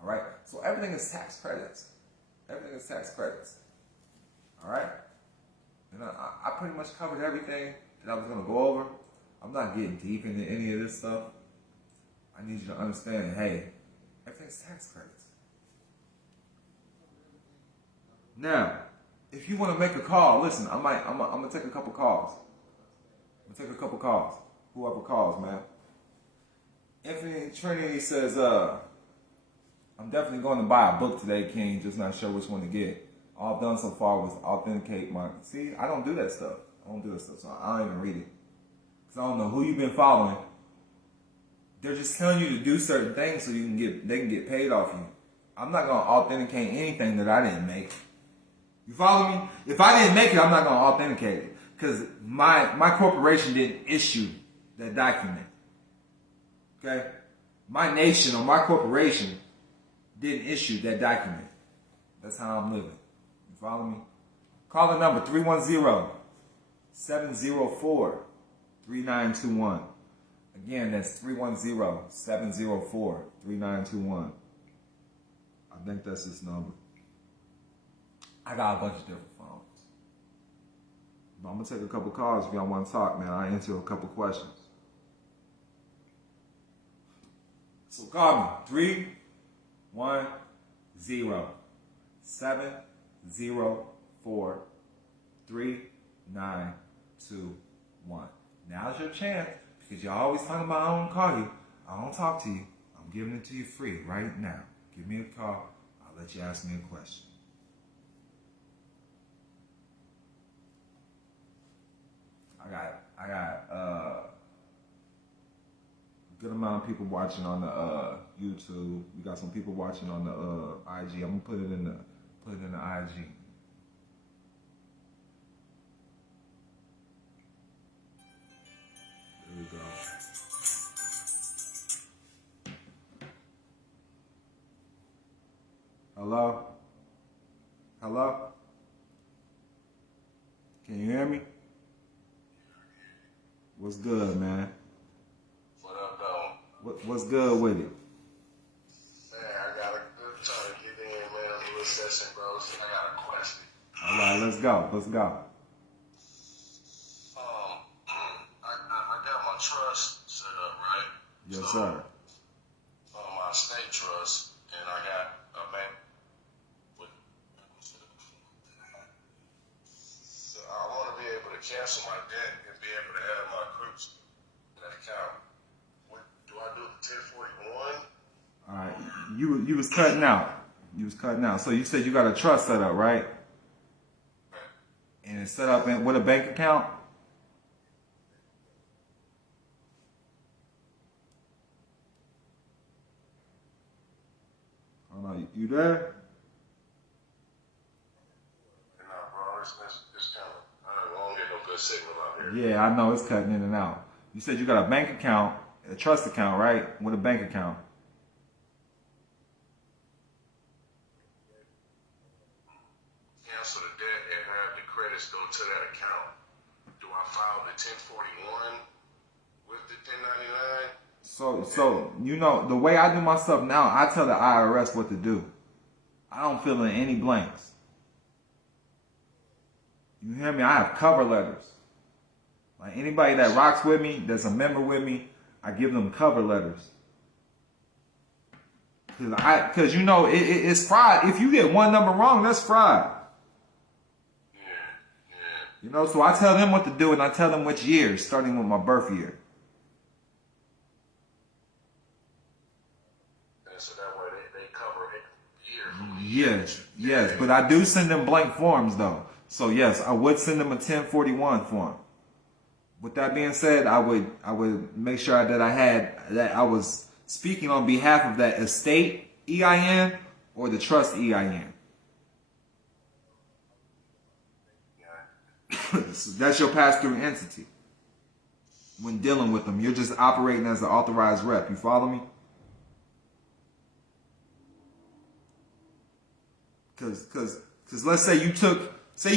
All right? So everything is tax credits. Everything is tax credits. All right? And I pretty much covered everything that I was going to go over. I'm not getting deep into any of this stuff. I need you to understand, hey, everything's tax credits. Now, if you want to make a call, listen, I'm going to take a couple calls. I'm going to take a couple calls. Whoever calls, man. Infinite Trinity says, I'm definitely going to buy a book today, King, just not sure which one to get. All I've done so far was authenticate my... See, I don't do that stuff. I don't do that stuff, so I don't even read it. Because I don't know who you've been following. They're just telling you to do certain things so they can get paid off you. I'm not going to authenticate anything that I didn't make. You follow me? If I didn't make it, I'm not going to authenticate it. Because my corporation didn't issue that document. Okay? My nation or my corporation didn't issue that document. That's how I'm living. You follow me? Call the number 310-704-3921. Again, that's 310-704-3921. I think that's his number. I got a bunch of different phones. But I'm going to take a couple calls if y'all want to talk, man. I'll answer a couple questions. So call me. 310-704-3921. Now's your chance, because y'all always talking about I don't call you. I don't talk to you. I'm giving it to you free right now. Give me a call. I'll let you ask me a question. I got a good amount of people watching on the YouTube. We got some people watching on the IG. I'm gonna put it in the IG. There we go. Hello? Hello? Can you hear me? What's good, man? What up, though? What's good with it? Man, I got a good time to get in, man. A little session, bro. So I got a question. All right, let's go. Let's go. I got my trust set up, right? Yes, sir. My estate trust, and I got a bank with. So I want to be able to cancel my debt and be able to add my crypto in that account. What do I do? 1041? All right, you was cutting out. You was cutting out. So you said you got a trust set up, right? And it's set up with a bank account? Oh no, you there? Nah, bro, it's kind of, I don't get no good signal out here. Yeah, I know it's cutting in and out. You said you got a bank account, a trust account, right? With a bank account. Cancel the debt and have the credits go to that account. Do I file the 1041 with the 1099? So you know, the way I do my stuff now, I tell the IRS what to do. I don't fill in any blanks. You hear me? I have cover letters. Like anybody that rocks with me, that's a member with me, I give them cover letters. Cause you know, it's fraud. If you get one number wrong, that's fraud. You know, so I tell them what to do and I tell them which year, starting with my birth year. And so that way they cover it year from year. Yes, but I do send them blank forms though. So yes, I would send them a 1041 form. With that being said, I would make sure that I was speaking on behalf of that estate EIN or the trust EIN. So that's your pass-through entity. When dealing with them, you're just operating as an authorized rep. You follow me? Because let's say you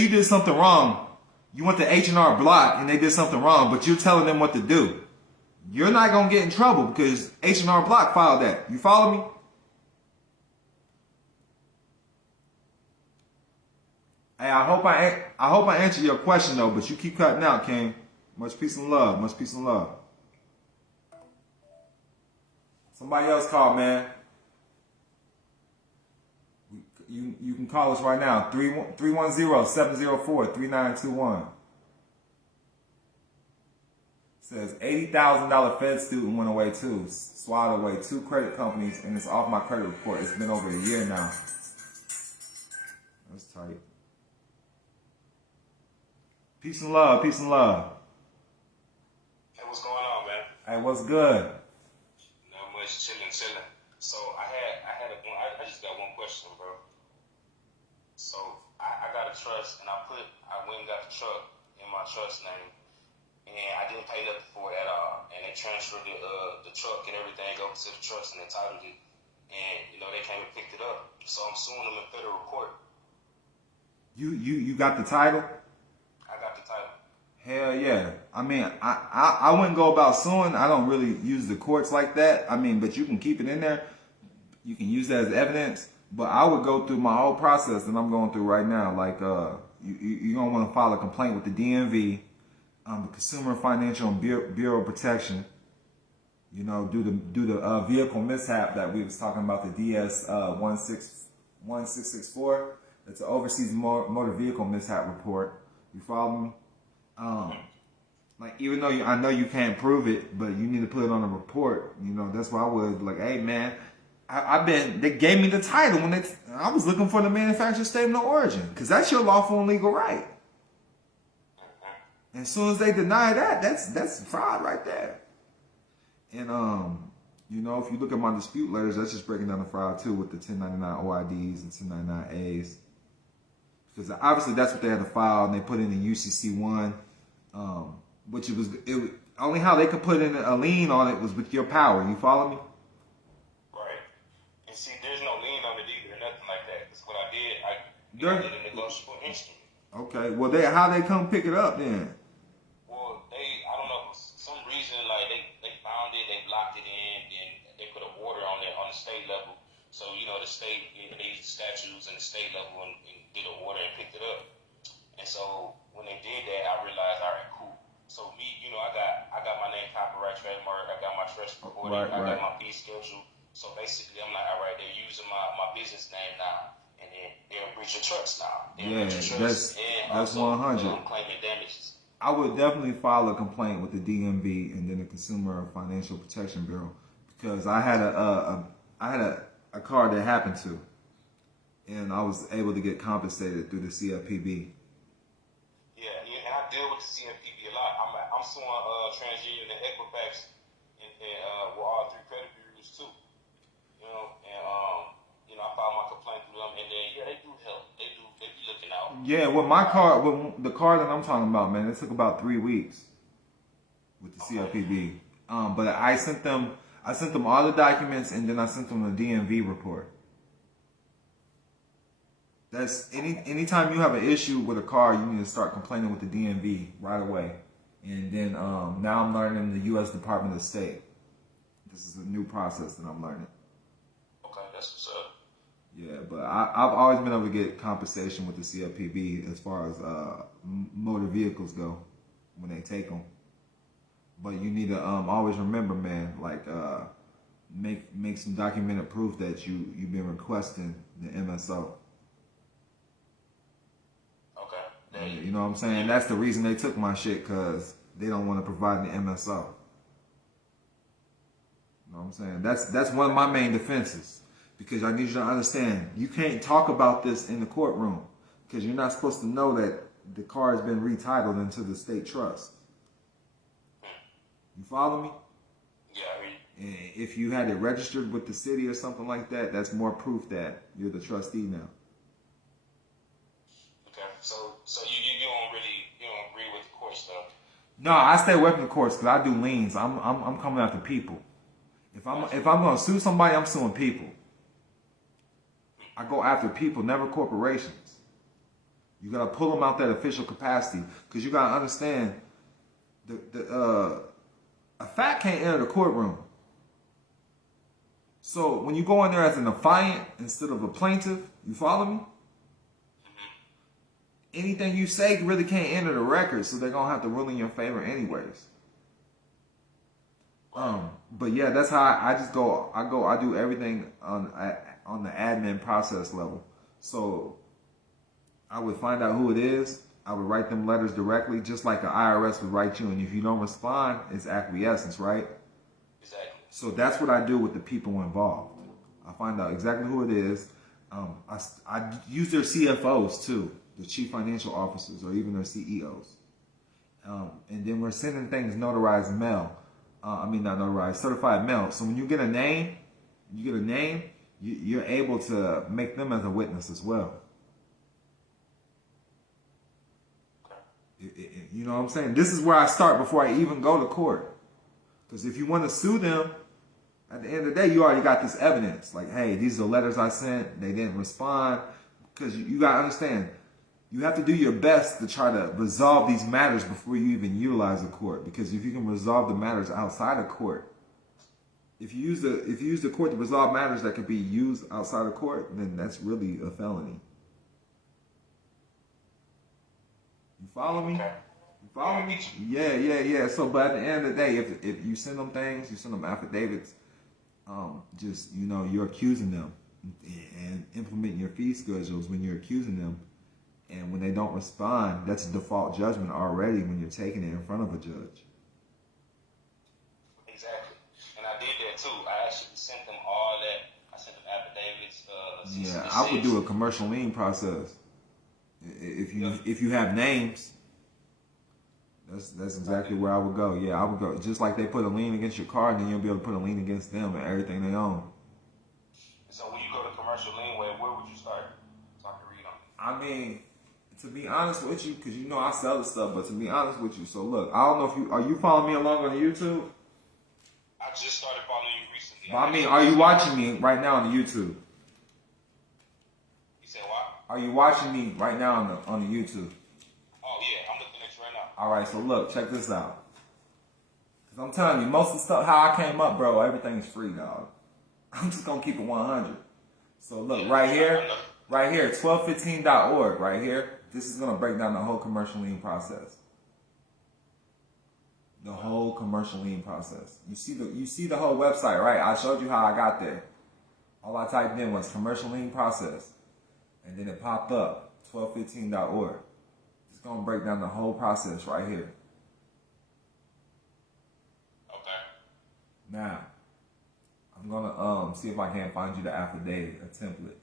did something wrong. You went to H&R Block and they did something wrong, but you're telling them what to do. You're not going to get in trouble because H&R Block filed that. You follow me? Hey, I hope I answered your question though, but you keep cutting out, King. Much peace and love. Much peace and love. Somebody else call, man. You can call us right now. 310-704-3921. Says $80,000 Fed student went away too. Swatted away 2 credit companies and it's off my credit report. It's been over a year now. That's tight. Peace and love, peace and love. Hey, what's going on, man? Hey, what's good? Not much, chilling. So I just got one question, bro. So I got a trust, and I went and got the truck in my trust name, and I didn't pay nothing for it at all. And they transferred the truck and everything over to the trust and entitled it, and they came and picked it up. So I'm suing them in federal court. You got the title? I got the title. Hell yeah. I mean, I wouldn't go about suing. I don't really use the courts like that. I mean, but you can keep it in there. You can use that as evidence. But I would go through my whole process that I'm going through right now. Like, you're going to want to file a complaint with the DMV, the Consumer Financial and Bureau of Protection. Do the vehicle mishap that we was talking about, the DS 1664. It's an overseas motor vehicle mishap report. You follow me? Like, even though I know you can't prove it, but you need to put it on a report. That's why I would like, hey man, they gave me the title when I was looking for the manufacturer statement of origin, because that's your lawful and legal right. And as soon as they deny that, that's fraud right there. And if you look at my dispute letters, that's just breaking down the fraud too with the 1099 OIDs and 1099As. Because obviously that's what they had to file, and they put in the UCC1, which it was only how they could put in a lien on it was with your power. You follow me? Right. And see, there's no lien on it either, nothing like that. That's what I did. I did a negotiable instrument. Okay. Well, how they come pick it up then? Well, I don't know, for some reason, like they found it, they blocked it in, and they put an order on it on the state level. So, the state, they used the statutes and the state level and did an order and picked it up. And so when they did that, I realized, all right, cool. So me, I got my name copyright trademark, I got my trust recorded, I got my fee schedule. So basically, I'm like, all right, they're using my business name now, and then they're breaching trust now. That's 100. I'm claiming damages. I would definitely file a complaint with the DMV and then the Consumer Financial Protection Bureau, because I had a car that happened to. and I was able to get compensated through the CFPB. Yeah, and I deal with the CFPB a lot. I'm suing TransUnion and Equifax and with all 3 credit bureaus too. You know, and I filed my complaint through them, and then they do help. They be looking out. Yeah, with my card, with the card that I'm talking about, man, it took about 3 weeks with the CFPB. But I sent them all the documents, and then I sent them a DMV report. That's anytime you have an issue with a car, you need to start complaining with the DMV right away. And then now I'm learning the U.S. Department of State. This is a new process that I'm learning. Okay, that's what's up. Yeah, but I've always been able to get compensation with the CFPB as far as motor vehicles go when they take them. But you need to always remember, man, like make some documented proof that you've been requesting the MSO. You know what I'm saying? That's the reason they took my shit, because they don't want to provide the MSO. You know what I'm saying? That's one of my main defenses, because I need you to understand, you can't talk about this in the courtroom, because you're not supposed to know that the car has been retitled into the state trust. You follow me? Yeah, I mean. And if you had it registered with the city or something like that, that's more proof that you're the trustee now. So you don't agree with the court stuff? No, I stay away from the courts because I do liens. I'm coming after people. If I'm gonna sue somebody, I'm suing people. I go after people, never corporations. You gotta pull them out that official capacity, because you gotta understand a fact can't enter the courtroom. So when you go in there as an affiant instead of a plaintiff, you follow me? Anything you say really can't enter the record, so they're gonna have to rule in your favor anyways. But yeah, that's how I just go. I do everything on the admin process level. So I would find out who it is. I would write them letters directly, just like the IRS would write you. And if you don't respond, it's acquiescence, right? Exactly. So that's what I do with the people involved. I find out exactly who it is. I use their CFOs too, the chief financial officers, or even their CEOs. And then we're sending things notarized mail. Not notarized, certified mail. So when you get a name, you're able to make them as a witness as well. You know what I'm saying? This is where I start before I even go to court. Because if you want to sue them, at the end of the day, you already got this evidence. Like, hey, these are the letters I sent. They didn't respond. Because you got to understand, you have to do your best to try to resolve these matters before you even utilize the court. Because if you can resolve the matters outside of court, if you use the court to resolve matters that could be used outside of court, then that's really a felony. You follow me? Okay. You follow me? Yeah. So, but at the end of the day, if you send them things, you send them affidavits, just, you're accusing them and implementing your fee schedules when you're accusing them. And when they don't respond, that's a default judgment already when you're taking it in front of a judge. Exactly. And I did that too. I actually sent them all that. I sent them affidavits. Yeah, I would do a commercial lien process. If you have names, that's exactly where I would go. Yeah, I would go. Just like they put a lien against your car, and then you'll be able to put a lien against them and everything they own. So when you go to commercial lien, where would you start? So I can read on it. To be honest with you, because I sell the stuff, but to be honest with you, so look, I don't know if are you following me along on YouTube? I just started following you recently. Are you watching me right now on the YouTube? You said what? Are you watching me right now on the YouTube? Oh yeah, I'm looking at you right now. All right, so look, check this out. Cause I'm telling you, most of the stuff how I came up, bro, everything's free, dog. I'm just gonna keep it 100. So look, right here, 1215.org, right here. This is gonna break down the whole commercial lien process. The whole commercial lien process. You see the whole website, right? I showed you how I got there. All I typed in was commercial lien process. And then it popped up, 1215.org. It's going to break down the whole process right here. Okay. Now, I'm going to see if I can find you the affidavit, a template.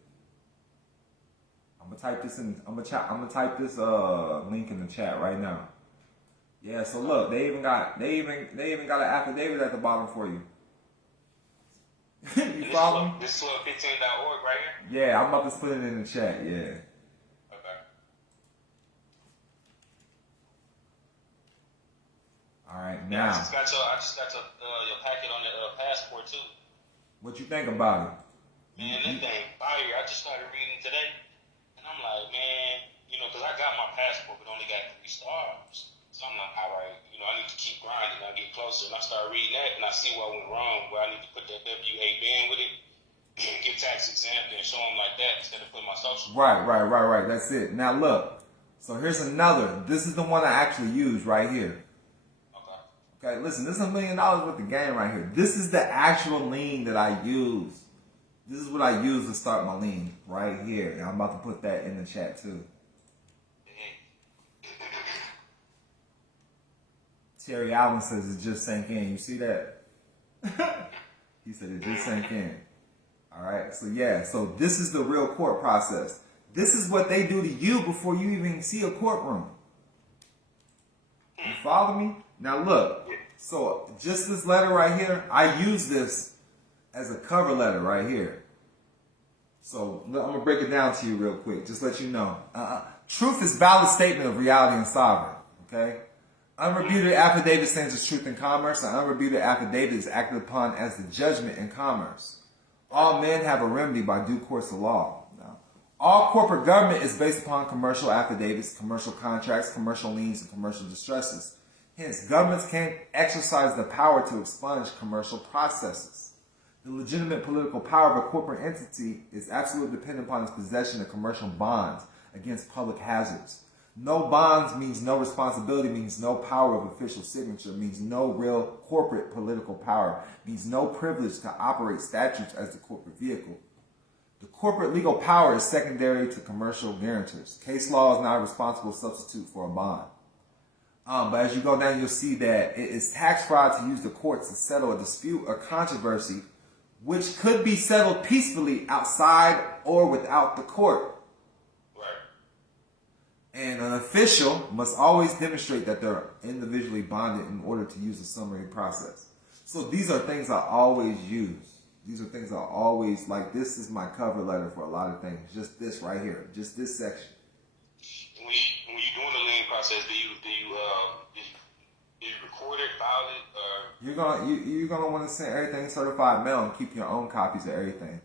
I'm gonna type this in. I'm gonna type this link in the chat right now. Yeah. So look, they even got an affidavit at the bottom for you. You follow me? This is 15.org right here? Yeah, I'm about to put it in the chat. Yeah. Okay. All right. Yeah, Now, I just got your packet on the passport too. what you think about it? Man, that thing fire. I just started reading today, and I'm like, man, because I got my passport, but only got 3 stars. So I'm like, all right, I need to keep grinding. I get closer, and I start reading that, and I see what went wrong, where I need to put that W-8 in with it, get tax exempt, and show them like that instead of putting my social. Right. That's it. Now look. So here's another. This is the one I actually used right here. Okay, listen, this is $1 million worth of game right here. This is the actual lien that I use. This is what I use to start my lien right here. And I'm about to put that in the chat too. Terry Allen says it just sank in. You see that? He said it just sank in. All right, so yeah, so this is the real court process. This is what they do to you before you even see a courtroom. You follow me? Now look, so just this letter right here, I use this as a cover letter right here. So I'm going to break it down to you real quick, just let you know. Truth is valid statement of reality and sovereign, okay? Unrebuted affidavit stands as truth in commerce, and unrebuted affidavit is acted upon as the judgment in commerce. All men have a remedy by due course of law. Now, all corporate government is based upon commercial affidavits, commercial contracts, commercial liens, and commercial distresses. Hence, governments can't exercise the power to expunge commercial processes. The legitimate political power of a corporate entity is absolutely dependent upon its possession of commercial bonds against public hazards. No bonds means no responsibility, means no power of official signature, means no real corporate political power, means no privilege to operate statutes as the corporate vehicle. The corporate legal power is secondary to commercial guarantors. Case law is not a responsible substitute for a bond. But as you go down, you'll see that it is tax fraud to use the courts to settle a dispute or controversy which could be settled peacefully outside or without the court. And an official must always demonstrate that they're individually bonded in order to use the summary process. So these are things I always use. These are things I always, like, this is my cover letter for a lot of things. Just this right here. Just this section. When you're doing the lien process, do you record it, file it, You're gonna want to send everything certified mail and keep your own copies of everything.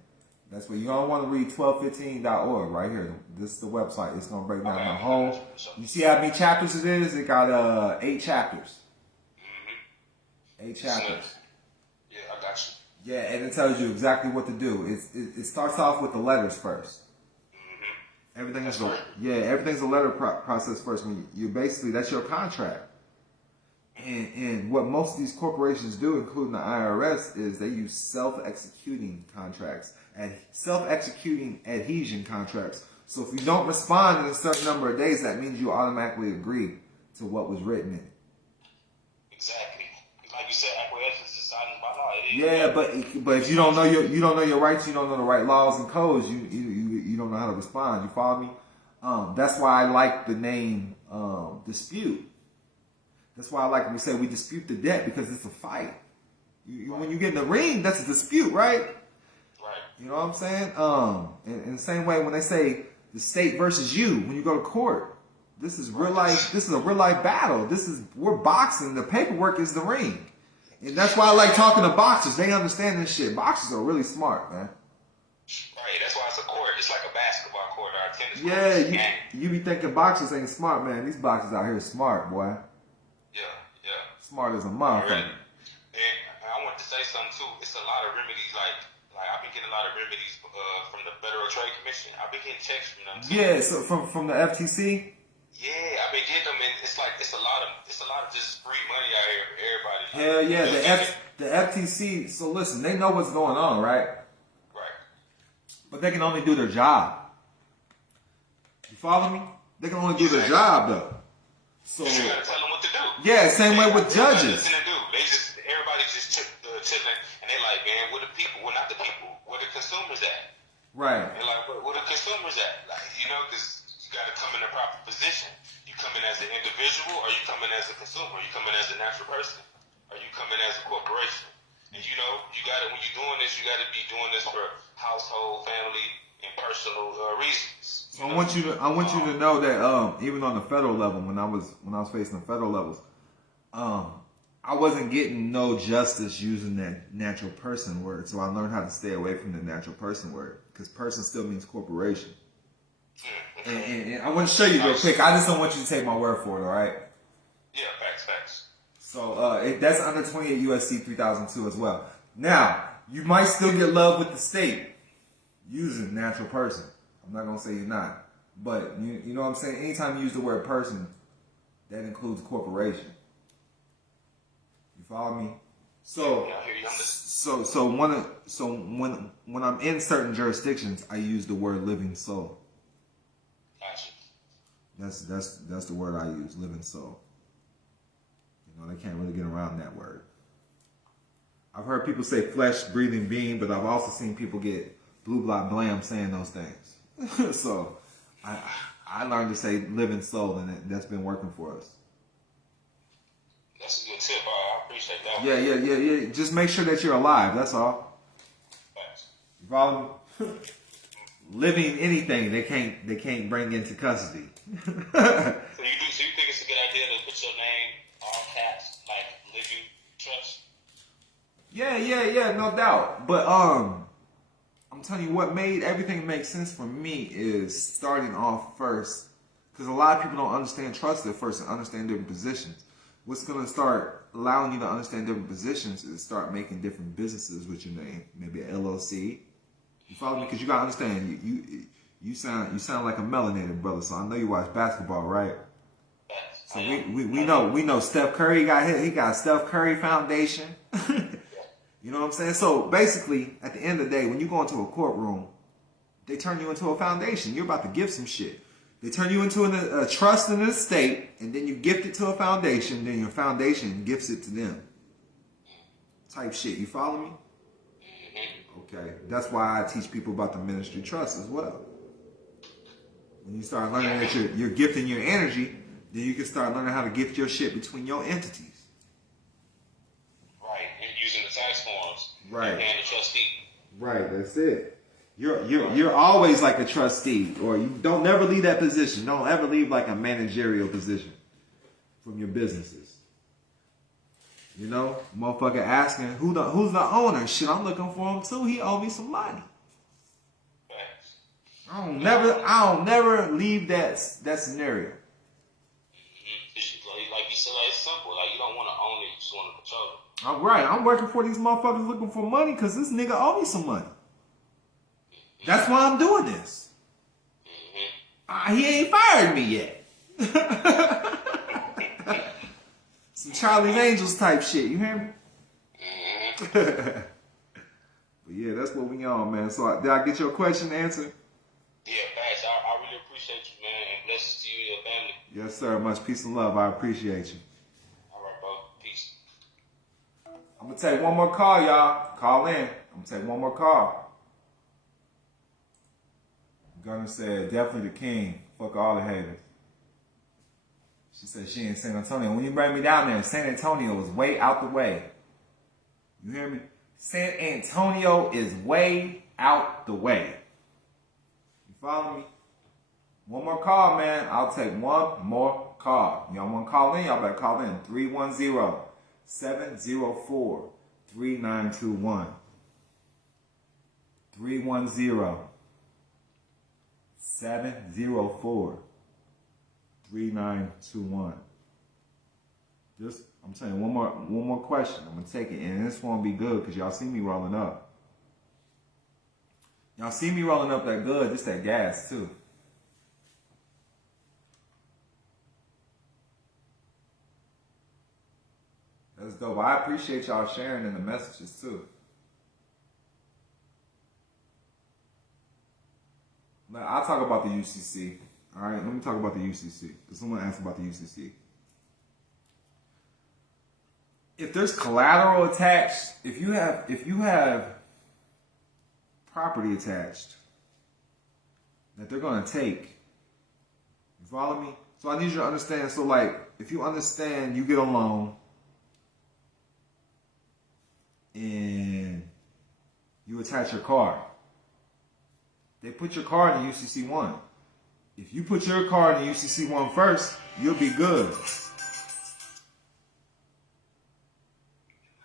That's what you're gonna want to read 1215.org right here. This is the website. It's gonna break down the whole. You see how many chapters it is? It got 8 chapters. 8 chapters. Yeah, I got you. Yeah, and it tells you exactly what to do. It starts off with the letters first. Everything's a letter process first. When you basically, that's your contract. And what most of these corporations do, including the IRS, is they use self-executing contracts and self-executing adhesion contracts. So if you don't respond in a certain number of days, that means you automatically agree to what was written in it. Exactly. Like you said, acquiescence is silence by law. Yeah, but if you don't know your rights, you don't know the right laws and codes, you don't know how to respond. You follow me? That's why I like the name dispute. That's why I like when we say we dispute the debt, because it's a fight. When you get in the ring, that's a dispute, right? Right. You know what I'm saying? In the same way, when they say the state versus you, when you go to court, this is real life. This is a real life battle. We're boxing. The paperwork is the ring, and that's why I like talking to boxers. They understand this shit. Boxers are really smart, man. Right. That's why it's a court. It's like a basketball court or a tennis court. Yeah, you be thinking boxers ain't smart, man. These boxers out here smart, boy. Yeah. Smart as a motherfucker. Really. And I want to say something too. It's a lot of remedies. Like I've been getting a lot of remedies from the Federal Trade Commission. I've been getting texts from them too. Yeah, so from the FTC. Yeah, I've been getting them, and it's a lot of just free money out here for everybody. Hell yeah, the FTC. So listen, they know what's going on, right? Right. But they can only do their job. You follow me? They can only do their job though. So you gotta tell them what to do. Yeah, same way with judges. Everybody's just chilling, and they like, man, where the people? Well, not the people. Where the consumers at? Right. And like, where the consumers at? Like, because you got to come in a proper position. You come in as an individual, or you come in as a consumer? You come in as a natural person, or you come in as a corporation? And you got to, when you're doing this, you got to be doing this for household, family, and personal reasons. So I want you to know that even on the federal level, when I was facing the federal levels, I wasn't getting no justice using that natural person word. So I learned how to stay away from the natural person word, because person still means corporation. And I want to show you real quick. I just don't want you to take my word for it, all right? Yeah, facts. So that's under 28 USC 3002 as well. Now, you might still get love with the state using natural person. I'm not going to say you're not. But, you know what I'm saying? Anytime you use the word person, that includes corporation. You follow me? So when I'm in certain jurisdictions, I use the word living soul. Gotcha. That's the word I use, living soul. They can't really get around that word. I've heard people say flesh breathing being, but I've also seen people get blue block blam saying those things. So I learned to say living soul, and that's been working for us. That's a good tip. I appreciate that. Yeah. Just make sure that you're alive. That's all. Thanks. You follow me? Living anything they can't bring into custody. So you think it's a good idea to put your name all caps, like living trust? Yeah, no doubt. But I'm telling you what made everything make sense for me is starting off first, because a lot of people don't understand trust at first and understand different positions. What's going to start allowing you to understand different positions is start making different businesses with your name, maybe an LLC. You follow me? Because you gotta understand, you sound like a melanated brother. So I know you watch basketball, right? So we know Steph Curry he got Steph Curry Foundation. You know what I'm saying? So basically, at the end of the day, when you go into a courtroom, they turn you into a foundation. You're about to give some shit. They turn you into a trust in an estate, and then you gift it to a foundation. Then your foundation gifts it to them. Type shit. You follow me? Okay, that's why I teach people about the ministry trust as well. When you start learning that you're gifting your energy, then you can start learning how to gift your shit between your entities. Right, and using the tax forms. Right. And the trustee. Right, that's it. You're always like a trustee, or you don't never leave that position. Don't ever leave like a managerial position from your businesses. Motherfucker asking who's the owner? Shit, I'm looking for him too. He owe me some money. Thanks. I don't never leave that scenario. Like you said, it's simple. Like, you don't want to own it, you just want to control it. All right, I'm working for these motherfuckers looking for money because this nigga owe me some money. That's why I'm doing this. He ain't fired me yet. Some Charlie's Angels type shit, you hear me? But yeah, that's what we on, man. So did I get your question answered? Yeah, thanks. I really appreciate you, man, and blessings to you and your family. Yes, sir. Much peace and love. I appreciate you. All right, bro. Peace. I'm going to take one more call, y'all. Call in. I'm going to take one more call. Gunner said, definitely the king. Fuck all the haters. She said she in San Antonio. When you bring me down there, San Antonio is way out the way. You hear me? San Antonio is way out the way. You follow me? One more call, man. I'll take one more call. Y'all want to call in? Y'all better call in. 310-704-3921. 310-704-3921. Just, I'm saying one more question. I'm gonna take it, and this won't be good because y'all see me rolling up. Y'all see me rolling up that good, just that gas too. That's dope. I appreciate y'all sharing in the messages too. Now, I'll talk about the UCC. All right, let me talk about the UCC because someone asked about the UCC. If there's collateral attached, if you have property attached that they're gonna take. You follow me? So I need you to understand. So like, if you understand, you get a loan and you attach your car. They put your car in the UCC1. If you put your car in the UCC1 first, you'll be good.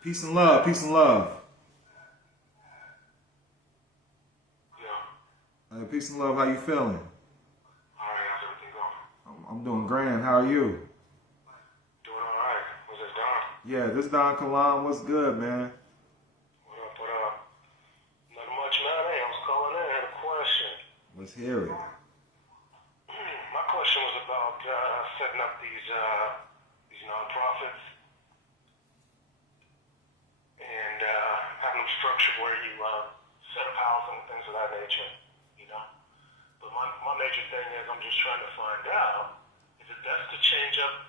Peace and love. Peace and love. Yeah. Peace and love. How you feeling? All right, how's everything going? I'm doing grand. How are you? Doing all right. Was this Don? Yeah, this DONKILAM. What's good, man? What up, what up? Not much, man. Hey, I was calling in. I had a question. Let's hear it. My question was about setting up these nonprofits and having them structured where you set up housing and things of that nature, you know. But my major thing is I'm just trying to find out, is it best to change up,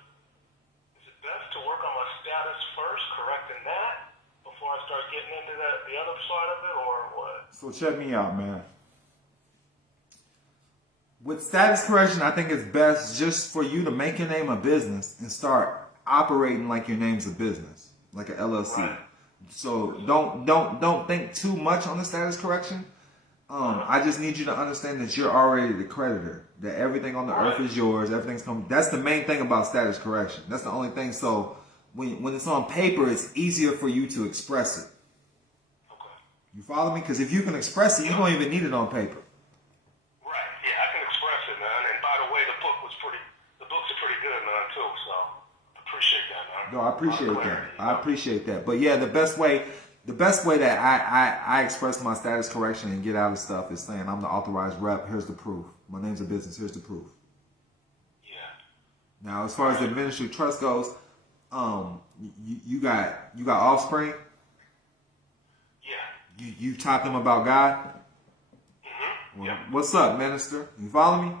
is it best to work on my status first, correcting that, before I start getting into the other side of it, or what? So check me out, man. With status correction, I think it's best just for you to make your name a business and start operating like your name's a business, like an LLC. Right. So don't think too much on the status correction. I just need you to understand that you're already the creditor. That everything on the earth is yours. Everything's coming. That's the main thing about status correction. That's the only thing. So when it's on paper, it's easier for you to express it. Okay. You follow me? Because if you can express it, you don't even need it on paper. Right. Yeah, I can express it, man. And by the way, the books are pretty good, man, too. So appreciate that, man. No, I appreciate that. I appreciate that. But yeah, the best way that I express my status correction and get out of stuff is saying I'm the authorized rep. Here's the proof. My name's a business. Here's the proof. Yeah. Now, as far as the ministry trust goes, you got offspring. Yeah. You taught them about God. Mm-hmm. Well, Yeah. what's up, minister? You follow me?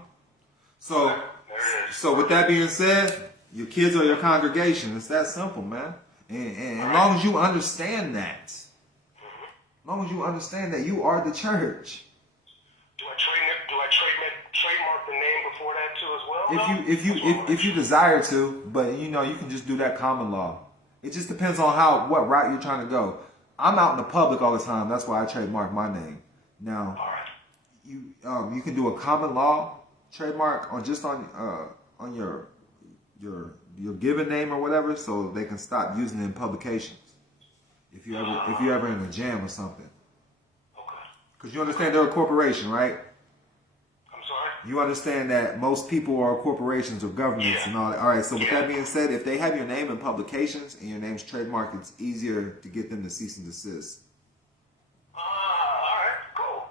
So, There it is. so with that being said, your kids are your congregation. It's that simple, man. And as long as you understand that, you are the church. Do I trademark the name before that too as well? If you desire to, but you can just do that common law. It just depends on what route you're trying to go. I'm out in the public all the time. That's why I trademark my name. Now, All right. you can do a common law trademark on your given name or whatever, so they can stop using it in publications. If you ever in a jam or something. Okay. Because you understand they're a corporation, right? I'm sorry? You understand that most people are corporations or governments and all that. All right, so with that being said, if they have your name in publications and your name's trademarked, it's easier to get them to cease and desist. All right, cool.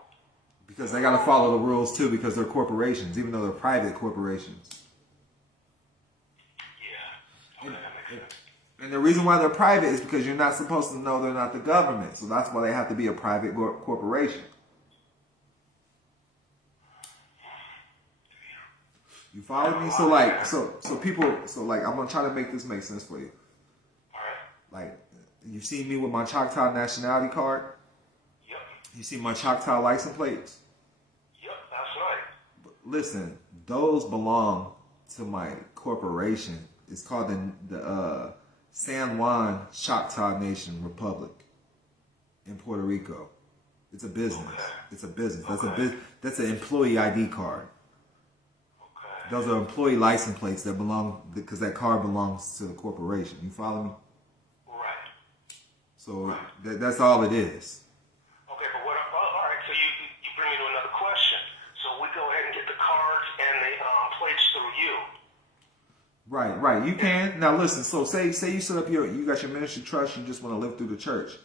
Because they got to follow the rules too, because they're corporations, even though they're private corporations. Yeah. Okay, that makes sense. And the reason why they're private is because you're not supposed to know they're not the government. So that's why they have to be a private corporation. You follow me? So I'm gonna try to make this make sense for you. All right. Like, you've seen me with my Choctaw nationality card. Yep. You see my Choctaw license plates. Yep, that's right. But listen, those belong to my corporation. It's called the San Juan Choctaw Nation Republic in Puerto Rico. It's a business. Okay. It's a business. Okay. That's an employee ID card. Okay. Those are employee license plates that belong, because that card belongs to the corporation. You follow me? Right. So that's all it is. Okay, but all right, so you bring me to another question. So we go ahead and get the cards and the plates through you. Right. You can. Now listen, so say you set up you got your ministry trust, you just want to live through the church.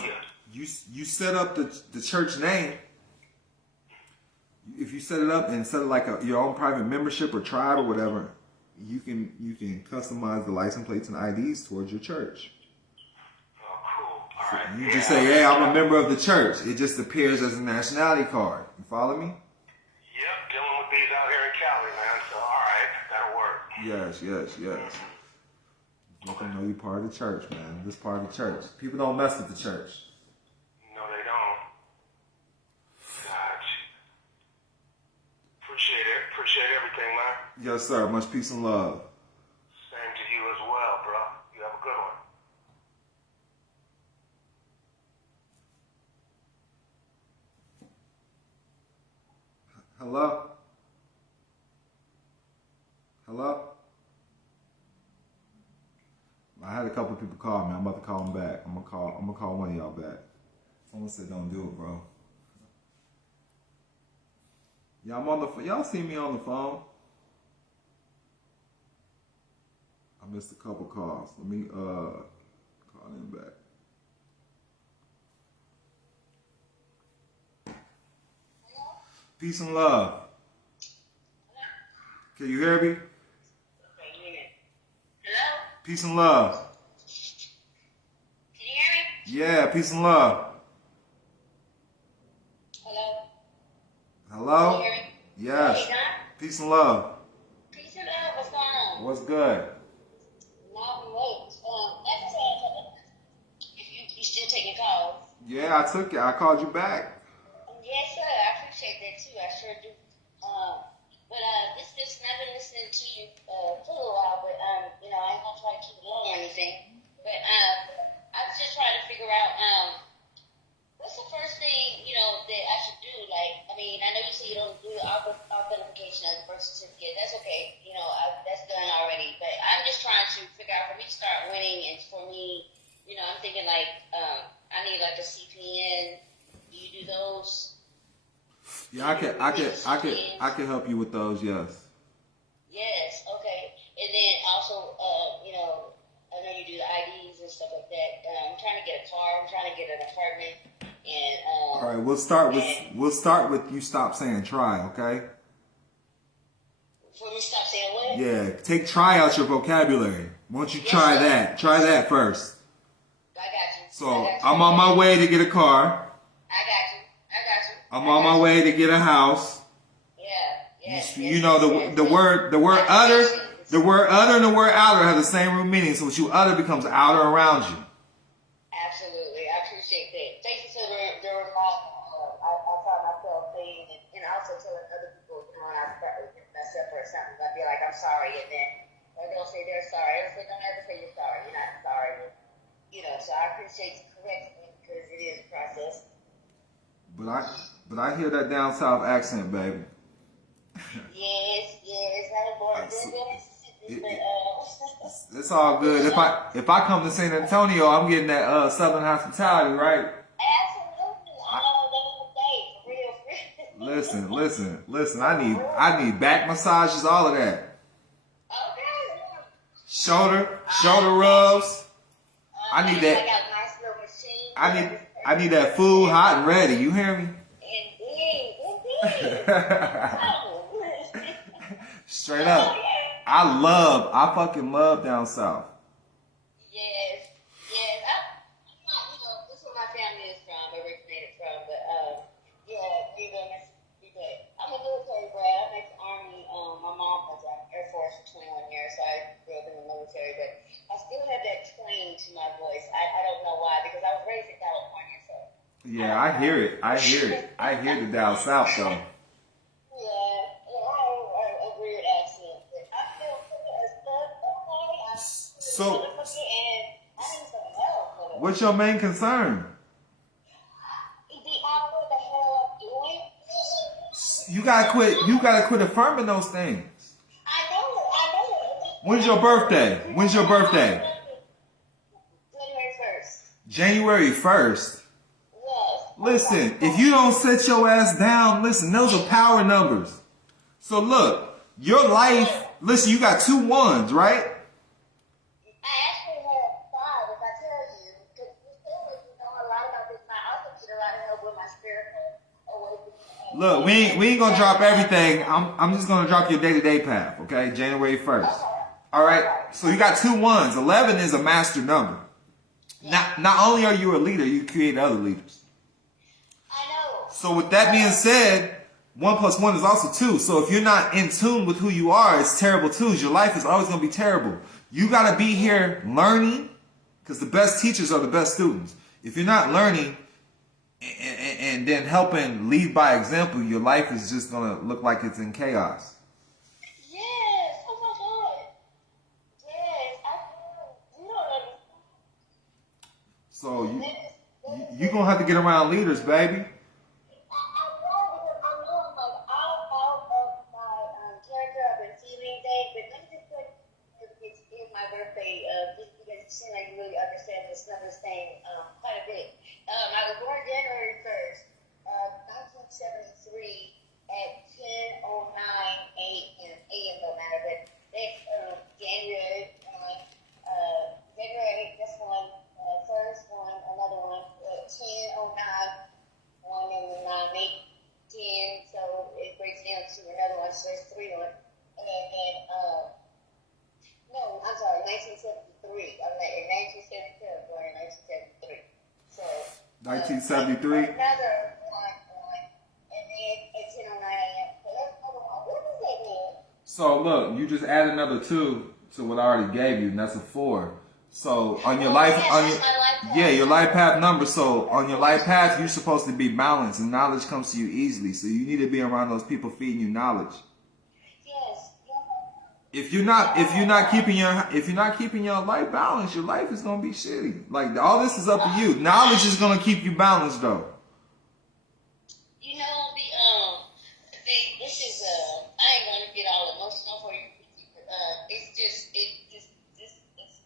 Yeah. You set up the church name. If you set it up and set it like your own private membership or tribe or whatever, you can customize the license plates and IDs towards your church. Oh, cool. All right. You just say, hey, I'm a member of the church. It just appears as a nationality card. You follow me? Yep, dealing with these out here in Cali, man. So, all right, that'll work. Yes. Let them know you're part of the church, man. This part of the church. People don't mess with the church. No, they don't. Gotcha. Yes, sir. Much peace and love. Same to you as well, bro. You have a good one. Hello? Hello? I had a couple of people call me. I'm about to call them back. I'm gonna call one of y'all back. Someone said don't do it, bro. Yeah, I'm on the phone. Y'all see me on the phone? I missed a couple calls. Let me call them back. Peace and love. Can you hear me? Hello? Peace and love. Can you hear me? Yeah, peace and love. Hello? Hello? Can you hear me? Yes. Hey, Don? Peace and love. Peace and love. What's going on? What's good? Not wait. You still taking calls? Yeah, I took it. I called you back. Yes, sir. I appreciate that too. I sure do. But this I've been listening to you for a little while, but you know, I ain't gonna try to keep it long or anything. But I was just trying to figure out what's the first thing, you know, that I should do? Like, I mean, I know you say you don't do authentication of the birth certificate. That's okay. You know, that's done already. But I'm just trying to figure out for me to start winning, and for me, you know, I'm thinking like I need like a CPN. Do you do those? Yeah, I can help you with those. Yes. Yes. Okay. And then also, you know, I know you do the IDs and stuff like that. I'm trying to get a car. I'm trying to get an apartment. And All right, we'll start with you. Stop saying try, okay? For me, stop saying what? Yeah, take try out your vocabulary. Once you try that first. I got you. So I'm on my way to get a car. I'm on my way to get a house. Yeah. You know the word utter, the word utter and the word outer have the same root meaning. So what you utter becomes outer around you. Absolutely, I appreciate that. Thank you for the reminder. I find myself saying and also telling other people, you know, when I start to mess up or something, I'd be like, I'm sorry, and then they'll say they're sorry. They'll say, don't ever say you're sorry. You're not sorry. You know, so I appreciate you correcting me because it is a process. But I hear that down south accent, baby. Yes. I was born in Mississippi, but It's all good. If I come to San Antonio, I'm getting that Southern hospitality, right? absolutely all day, for real. Listen. I need back massages, all of that. Okay. Shoulder rubs. I need that. I got a nice little machine. I need that food hot and ready. You hear me? Indeed. Straight up. I fucking love down south. Yes. I'm not, you know, this is where my family is from, originated from, but yeah, Mississippi. But I'm a military brat. I'm ex-Army. My mom was in Air Force for 21 years, so I grew up in the military, but I still have that twang to my voice. I don't know why, because I was raised in California, so. Yeah, I hear it. I hear the down south though. Yeah, I a weird accent, but I feel as good, okay? So, And I need some help. what's your main concern? What the hell I'm doing? You gotta quit affirming those things. I know. When's your birthday? January 1st. Yes. Listen, if you don't set your ass down, listen, those are power numbers. So look, your life, listen, you got 2 1s, right? I actually have 5, if I tell you, because you feel like you know a lot about this. I also get a lot of help with my spiritual awakening. Look, we ain't gonna drop everything. I'm just gonna drop your day-to-day path, okay? January 1st. All right. So you got 2 1s. 11 is a master number. Not only are you a leader, you create other leaders. I know. So with that being said, 1 + 1 is also 2. So if you're not in tune with who you are, it's terrible twos. Your life is always gonna be terrible. You gotta be here learning, because the best teachers are the best students. If you're not learning and then helping lead by example, your life is just gonna look like it's in chaos. Yeah, So you gonna have to get around leaders, baby. I was born January 1st, 1973 at 10:09 a.m. Don't matter, but that's January 8th, that's one, first one, another one, 10:09, one and 9, 8, 10, so it breaks down to another one, so there's 3 on. No, I'm sorry, 1973. I'm like in 1972, born in 1973. So 1973. another one, and then at 10:09 a.m. So that's another one. What is that mean? So look, you just add another 2 to what I already gave you, and that's a 4. So on your life, your life path number. So on your life path, you're supposed to be balanced, and knowledge comes to you easily. So you need to be around those people feeding you knowledge. Yes. If you're not keeping your life balanced, your life is gonna be shitty. Like all this is up to you. Knowledge is gonna keep you balanced, though. You know, this is I ain't gonna get all emotional for you.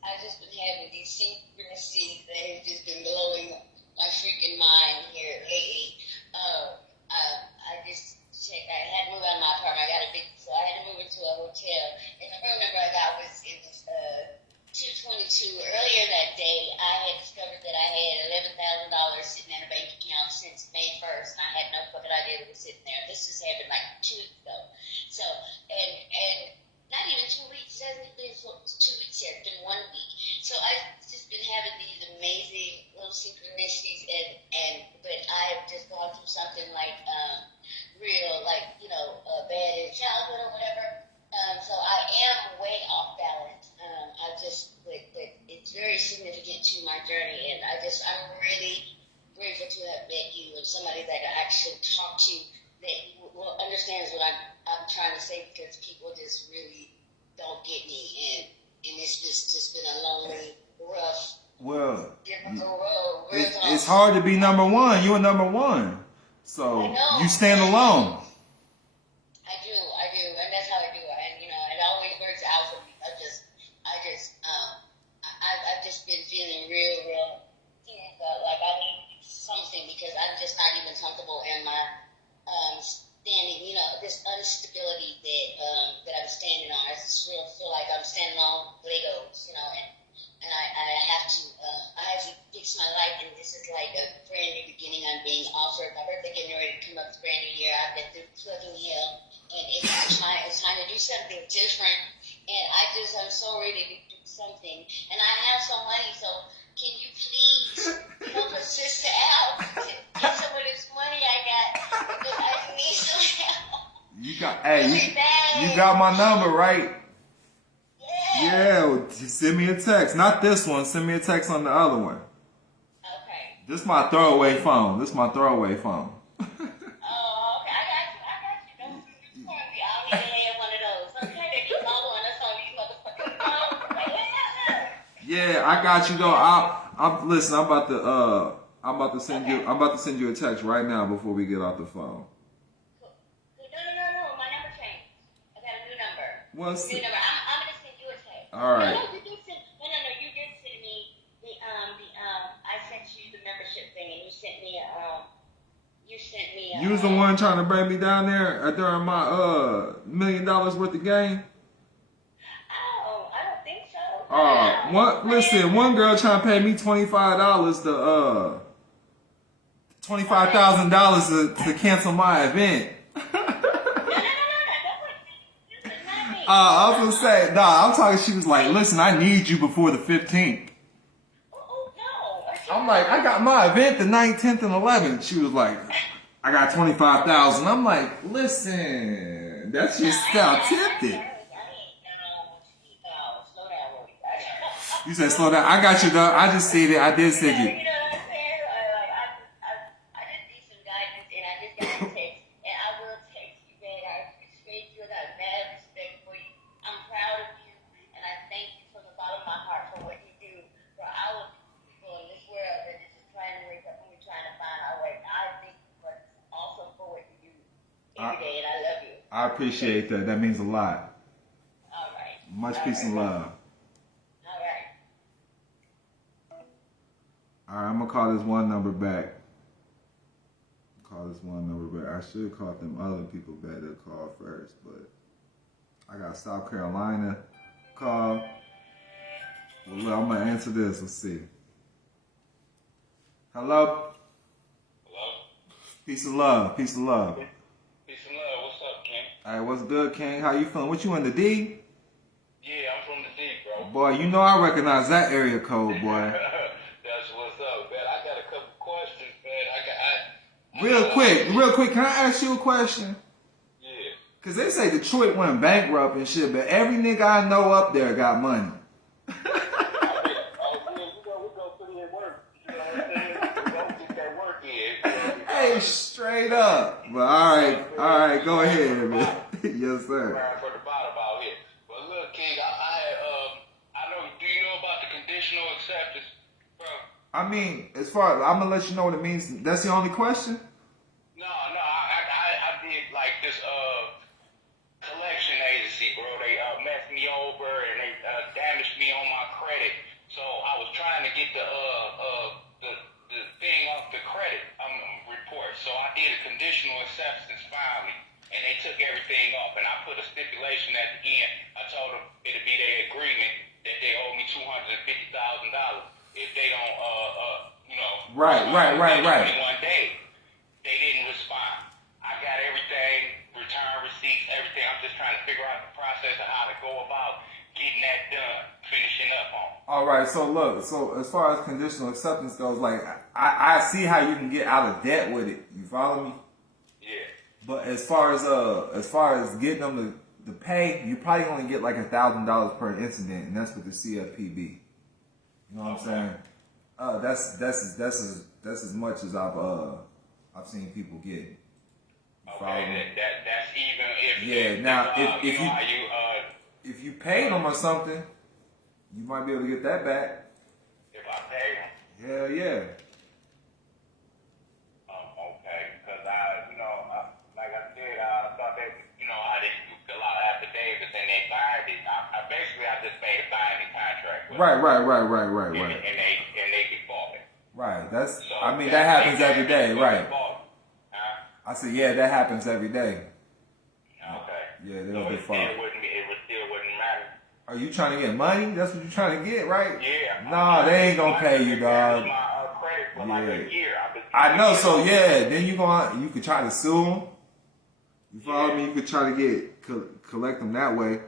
I just been having these synchronicities that have just been blowing my freaking mind here lately. I just checked. I had to move out of my apartment. So I had to move into a hotel, and the room number I got was 222. Earlier that day, I had discovered that I had $11,000 sitting in a bank account since May 1st, and I had no fucking idea it was sitting there. This just happened like 2 weeks ago. So, and not even 2 weeks. It hasn't been 2 weeks yet. It's been 1 week. So I've just been having these amazing little synchronicities, but I've just gone through something like real, like bad in childhood or whatever. So I am way off balance. But it's very significant to my journey, and I'm really grateful to have met you and somebody that I actually talk to that understands what I'm trying to say, because people just really don't get me, and it's just been a lonely, rough, difficult road. It's hard to be number one. You're number one, so you stand alone. I do, and that's how I do it. And it always works out for me. I've just been feeling real like I need something, because I'm just not even comfortable in my standing. This instability that I'm standing on. I just feel like I'm standing on Legos. And I have to fix my life, and this is like a brand new beginning. I'm being offered. My birthday getting ready to come up. It's a brand new year. I've been through fucking hell, and it's time to do something different. And I'm so ready to do something. And I have some money, so can you please help a sister out to get some of this money I got, because I need some help. You got my number, right? Yeah, send me a text. Not this one. Send me a text on the other one. Okay. This is my throwaway phone. Oh, okay. I got you. Don't you call me. I'll need to have one of those. Okay, they keep following us on these motherfuckers. Yeah, I got you though. Listen. I'm about to send you a text right now before we get off the phone. Cool. No. My number changed. I got a new number. What's new number? I'm gonna send you a text. All right. No, you did send. No. You did send me the I sent you the membership thing, and you sent me You was the one trying to bring me down there during my $1 million worth of game. Oh, I don't think so. Listen, one girl trying to pay me $25 to $25,000 to cancel my event. I was gonna say, I'm talking. She was like, "Listen, I need you before the 15th." Oh no! I'm like, I got my event the 9th, 10th, and 11th. She was like, I got 25,000. I'm like, listen, that's just how tempted. You said slow down. I got you, though. I just said it. I did send you. You know what I'm saying? I just need some guidance, and I just got a text, and I will text you back. I appreciate you. I got mad respect for you. I'm proud of you, and I thank you from the bottom of my heart for what you do for our people in this world I appreciate that. That means a lot. All right. Much All peace and right. love. All right. All right, I'm gonna call this one number back. I should call them other people back that called first, but I got South Carolina call. Well, look, I'm gonna answer this. Let's see. Hello. Hello? Peace and love. Peace and love. Peace and love. What's up, King? All right, what's good, King? How you feeling? What you in the D? Yeah, I'm from the D, bro. Boy, you know I recognize that area code, boy. That's what's up, man. I got a couple questions, man. Real quick, can I ask you a question? Yeah. Cause they say Detroit went bankrupt and shit, but every nigga I know up there got money. Oh, yeah, we go put in work. You know what I'm saying? We go get that work in. Hey, straight up. But all right, go ahead, man. Yes, sir. Right for the bottom out here. But look, King, I know. Do you know about the conditional acceptance, bro? I mean, as far as I'm gonna let you know what it means. That's the only question. No, I did like this collection agency, bro. They messed me over and they damaged me on my credit. So I was trying to get the thing off the credit report. So I did a conditional acceptance finally, and they took everything off. And I put a stipulation at the end. I told them it'd be their agreement that they owe me $250,000 if they don't, Right. 21 days. They didn't respond. I got everything, return receipts, everything. I'm just trying to figure out the process of how to go about getting that done, finishing up on. All right. So look. So as far as conditional acceptance goes, like I see how you can get out of debt with it. You follow me? Yeah. But as far as getting them to pay, you probably only get like $1,000 per incident, and that's with the CFPB. You know what I'm saying? That's as much as I've seen people get. Okay, that's even if. Yeah. Now, if if you paid them or something, you might be able to get that back. if I pay them. Hell yeah. Okay, because like I said, I thought that how they fill out affidavits and they bind it. I just made a binding contract. With Right. And they defaulted. Right. That's. So I mean, that happens every day. Right. Huh? I said, yeah, that happens every day. Okay. Yeah, So they'll it default. still wouldn't matter. Are you trying to get money? That's what you're trying to get, right? Yeah. Nah, they ain't gonna pay you, dog. My credit for like a year. I know. So yeah, then you could try to sue them. You follow me? You could try to collect them that way.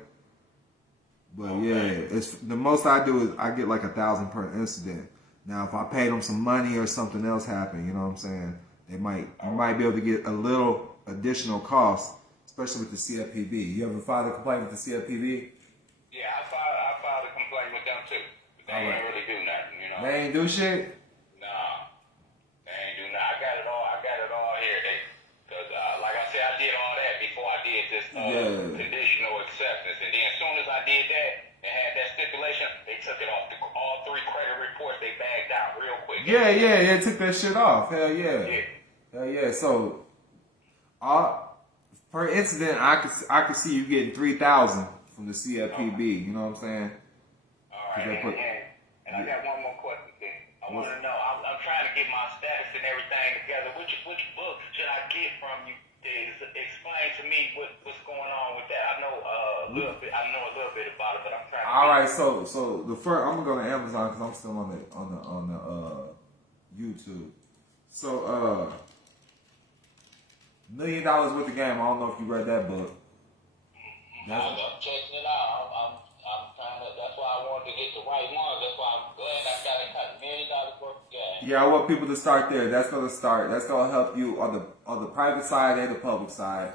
But yeah, it's the most I do is I get like $1,000 per incident. Now, if I pay them some money or something else happened, you know what I'm saying? You might be able to get a little additional cost, especially with the CFPB. You ever filed a complaint with the CFPB? Yeah, I filed a complaint with them too. But they ain't really do nothing, They ain't do shit? No, they ain't do nothing. I got it all here. Because like I said, I did all that before I did this conditional acceptance. And then as soon as I did that and had that stipulation, they took it off. All 3 credit reports, they bagged out real quick. Yeah, they took that shit off. Hell yeah. Hell yeah. So, per incident, I could see you getting $3,000 from the CFPB. You know what I'm saying? All right. And I got one more question, King. I want to know. I'm trying to get my status and everything together. Which book should I get from you? Explain to me what's going on with that. I know a little bit about it, but I'm trying to. All right, so the first I'm gonna go to Amazon because I'm still on the YouTube. So $1 Million Worth of Game. I don't know if you read that book. I'm checking it out. I'm trying to. That's why I wanted to get the right ones. That's why I'm glad I got $1 million worth of game. Yeah, I want people to start there. That's gonna help you on the private side and the public side,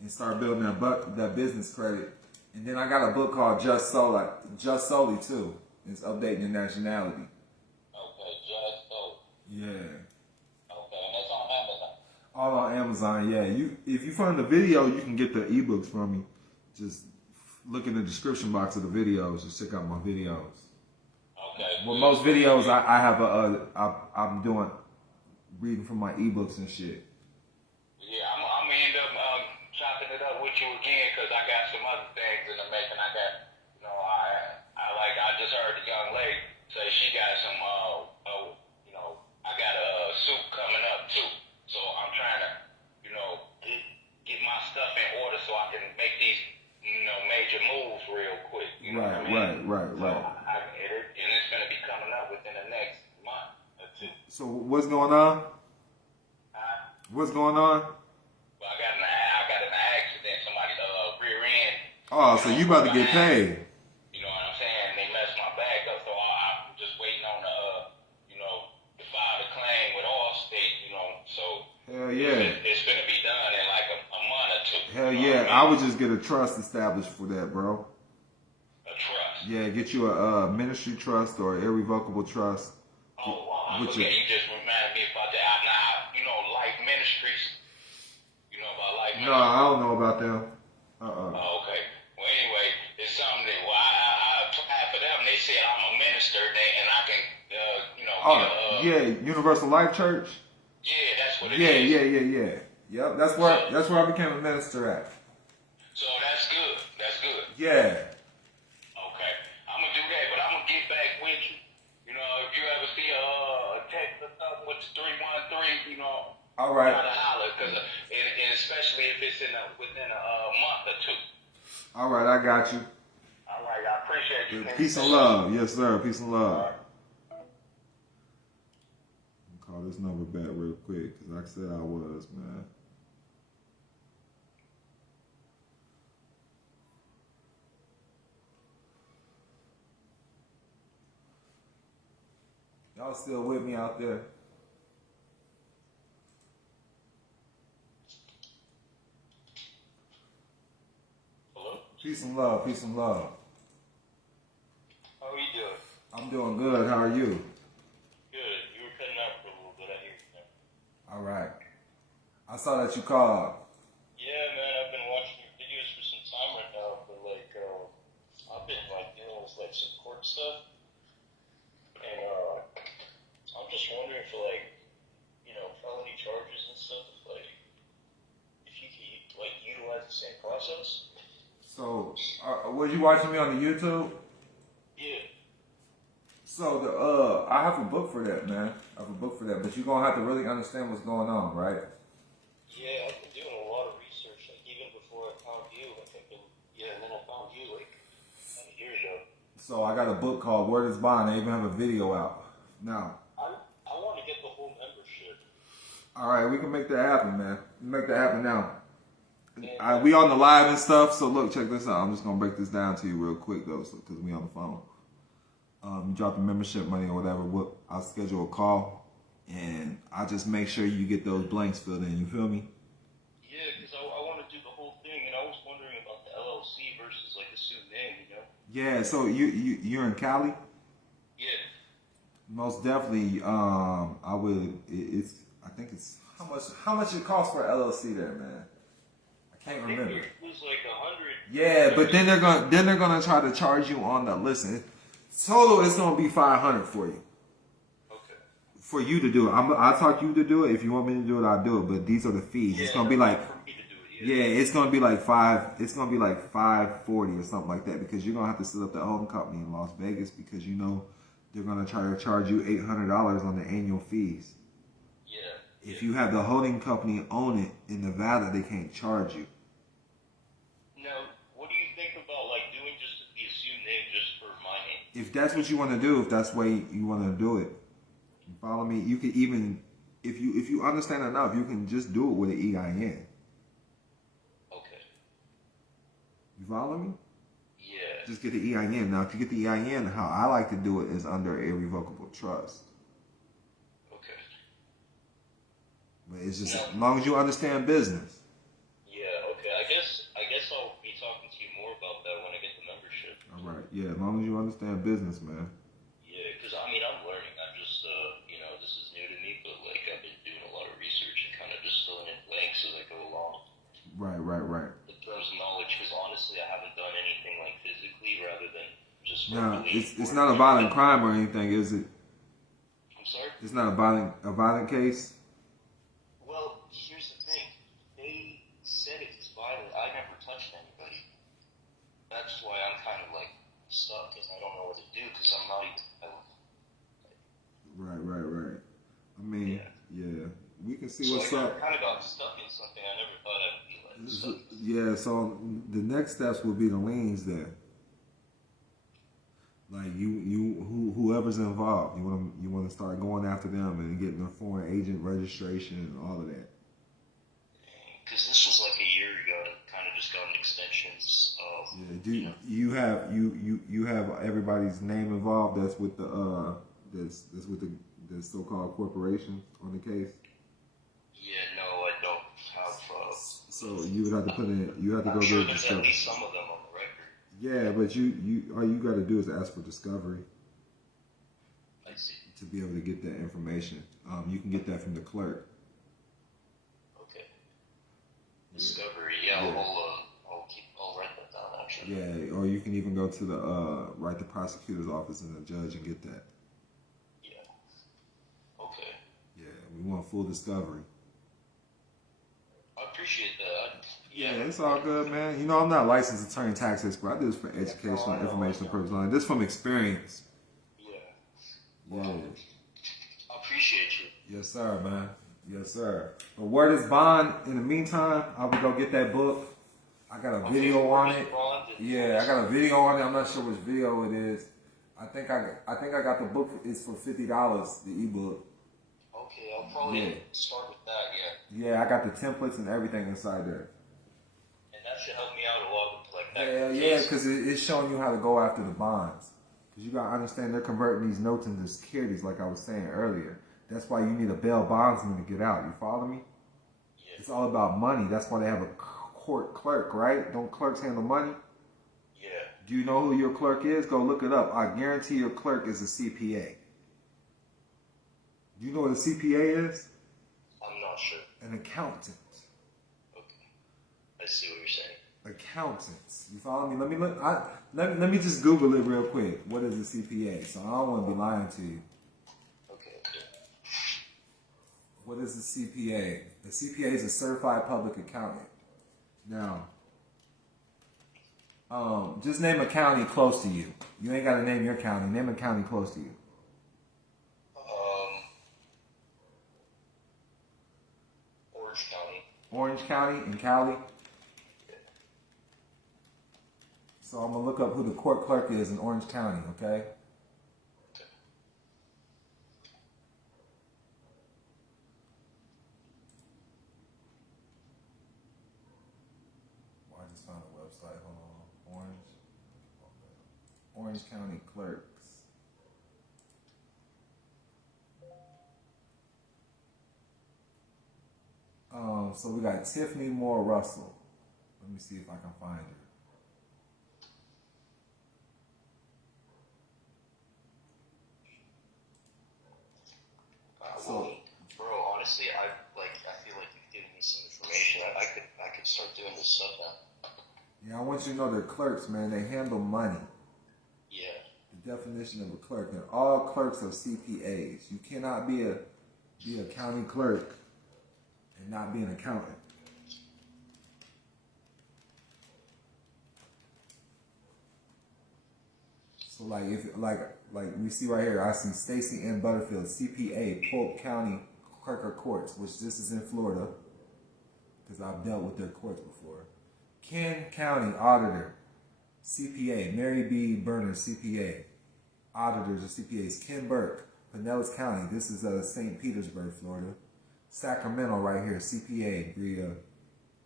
and start building that business credit. And then I got a book called Just Solely too. It's updating your nationality. Okay, Just Solely. Yeah. Okay, and that's on Amazon. All on Amazon. Yeah. If you find the video, you can get the ebooks from me. Just look in the description box of the videos. Just check out my videos. Okay. Well, most videos I have I'm doing reading from my ebooks and shit. Yeah, I'm gonna end up chopping it up with got some, I got a suit coming up too. So I'm trying to, get my stuff in order so I can make these, major moves real quick. You know what I mean? Right. And it's going to be coming up within the next month or two. So what's going on? What's going on? Well, I got in an accident. Somebody rear end. Oh, so you about to get paid? You know what I'm saying? They messed my bag up, so I'm just waiting on to file the claim with Allstate. So Hell yeah. it's gonna be done in like a month or two. Hell yeah, I would just get a trust established for that, bro. A trust. Yeah, get you a ministry trust or irrevocable trust. Oh, wow. Okay, you just reminded me about that. Life Ministries. You know about Life Ministries? No, I don't know about them. Oh, okay. Well, anyway, it's something that I applied for them. They said I'm a minister, and I can, Universal Life Church. Yeah, that's what it Yeah. is. Yep, that's where I became a minister at. So that's good. That's good. Yeah. Okay, I'm gonna do that, but I'm gonna get back with you. If you ever see a text or something with the 313, All right. gotta holler, and especially if it's within a month or two. All right, I got you. All right, I appreciate you. Peace and love. Yes, sir. Peace and love. Call this number back real quick, because like I said I was, man. Y'all still with me out there? Hello? Peace and love. Peace and love. How are you doing? I'm doing good. How are you? Good. You were cutting out for a little bit. I hear you now. All right. I saw that you called. Yeah, man. I've been watching your videos for some time right now, but I've been dealing with some court stuff, and I'm just wondering for felony charges and stuff, if you could utilize the same process. So, was you watching me on the YouTube? Yeah. So I have a book for that, man. I have a book for that, but you're gonna have to really understand what's going on, right? Yeah, I've been doing a lot of research, even before I found you. And then I found you years ago. So I got a book called Word is Bond. I even have a video out now. I want to get the whole membership. All right, we can make that happen, man. Make that happen now. We on the live and stuff, so look, check this out. I'm just gonna break this down to you real quick though, because we on the phone. You drop the membership money or whatever. I'll schedule a call, and I'll just make sure you get those blanks filled in. You feel me? Yeah, because I want to do the whole thing, and I was wondering about the LLC versus assumed name, Yeah. So you're in Cali? Yeah. Most definitely. I would. I think it's how much it costs for LLC there, man. I can't remember. It was like 100. Yeah, but then they're gonna try to charge you on the listen. Total, it's gonna be $500 for you. Okay. For you to do it, I'll talk you to do it. If you want me to do it, I'll do it. But these are the fees. Yeah, it's gonna be like, for me to do it, yeah. it's gonna be like It's gonna be like $540 or something like that, because you're gonna have to set up the own company in Las Vegas, because they're gonna try to charge you $800 on the annual fees. Yeah. If you have the holding company own it in Nevada, they can't charge you. Now, what do you think about doing just the assumed name just for my name? If that's what you want to do, if that's the way you want to do it, you follow me. You can even, if you understand enough, you can just do it with an EIN. Okay. You follow me? Yeah. Just get the EIN. Now, if you get the EIN, how I like to do it is under irrevocable trust. Okay. But it's just as long as you understand business. Yeah. Okay. I guess I'll be talking to you more about that when I get the membership. All right. Yeah, as long as you understand business, man. Yeah, because I'm learning. I'm just this is new to me, but I've been doing a lot of research and kind of just filling in blanks as I go along. Right. In terms of knowledge, because honestly, I haven't done anything physically rather than just. Now, it's not a violent crime or anything, is it? I'm sorry? It's not a violent case. Well, here's the thing. They said it was violent. I never touched anybody. That's why I'm kind of stuck, because I don't know what to do, because I'm not even violent. Right. I mean, yeah. We can see what's up. I kind of got stuck in something I never thought I'd be like stuck in. Yeah, so the next steps will be the liens then. Like whoever's involved, you want to start going after them and getting their foreign agent registration and all of that. Because this was like a year ago, kind of just gotten extensions of. Yeah, you have everybody's name involved that's with the that's with the so-called corporation on the case. Yeah, no, I don't have. So you would have to put in. You have to I'm go sure get there's discovery. at least some of them on the record. Yeah, but you all you got to do is ask for discovery I see. to be able to get that information. You can get that from the clerk. Okay. Discovery. Yeah, I'll write that down actually. Yeah, or you can even go to the the prosecutor's office and the judge and get that. Yeah. Okay. Yeah, we want full discovery. I appreciate that. Yeah, it's all good, man. You know, I'm not a licensed attorney, tax expert. I do this for educational, informational purposes only. This from experience. Yeah. Yeah. I appreciate you. Yes, sir, man. Yes, sir. But where this bond, in the meantime, I will go get that book. I got a video on it. Yeah, I got a video on it. I'm not sure which video it is. I think I got the book. It's for $50, the ebook. Okay, I'll probably start with that. Yeah. Yeah, I got the templates and everything inside there. And that should help me out a lot with like that. Yeah, because it's showing you how to go after the bonds. Because you got to understand they're converting these notes into securities, like I was saying earlier. That's why you need a bail bondsman to get out. You follow me? Yeah. It's all about money. That's why they have a court clerk, right? Don't clerks handle money? Yeah. Do you know who your clerk is? Go look it up. I guarantee your clerk is a CPA. Do you know what a CPA is? I'm not sure. An accountant. Okay. I see what you're saying. Accountants. You follow me? Let me just Google it real quick. What is a CPA? So I don't want to be lying to you. Okay. What is a CPA? A CPA is a certified public accountant. Now, just name a county close to you. You ain't got to name your county. Name a county close to you. Orange County. Orange County in Cali. So I'm gonna look up who the court clerk is in Orange County. Okay. Well, I just found a website. Hold on. Orange County clerks. So we got Tiffany Moore Russell. Let me see if I can find her. Well, bro, honestly, I feel like you've given me some information. I could start doing this stuff now. Yeah, I want you to know they're clerks, man. They handle money. Yeah. The definition of a clerk, and all clerks are CPAs. You cannot be a county clerk and not be an accountant. So like we see right here, I see Stacy N. Butterfield, CPA, Polk County Clerk of Courts, which this is in Florida, because I've dealt with their courts before. Ken County Auditor, CPA, Mary B. Berner, CPA. Auditors are CPAs. Ken Burke, Pinellas County, this is St. Petersburg, Florida. Sacramento right here, CPA, Bria.